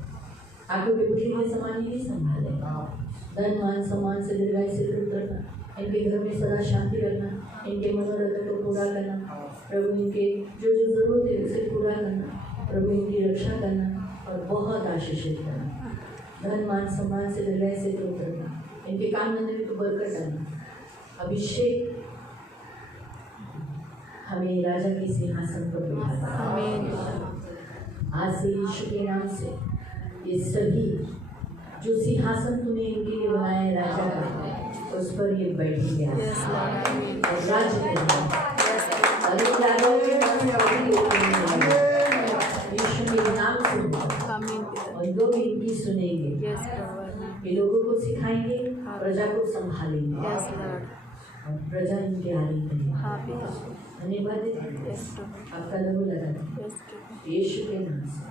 आगे बेटी के समान ही संभाले, धन मान सम्मान से दीर्घायु से तृप्त रखना, इनके घर में सदा शांति रखना, इनके मनोरथ को पूरा करना प्रभु, इनके जो जो जरूरत है उसे पूरा करना प्रभु, इनकी रक्षा करना और बहुत आशीषित करना। धन मान सम्मान से दीर्घायु से तृप्त रखना, इनके काम धंधे में तो बरकत डालना। अभिषेक हमें राजा के सिंहासन पर बिठाता। आज से यीशु के नाम से ये सभी जो सिंहासन तूने इनके लिए बनाया है राजा का, उस पर ये बैठेंगे और राज्य करेंगे। और इस राजा यीशु के नाम से और लोग इनकी सुनेंगे, ये लोगों को सिखाएंगे, प्रजा को संभालेंगे और प्रजा इनके आगे करेंगे। धन्यवाद आपका लहू लगा यीशु के नाम से।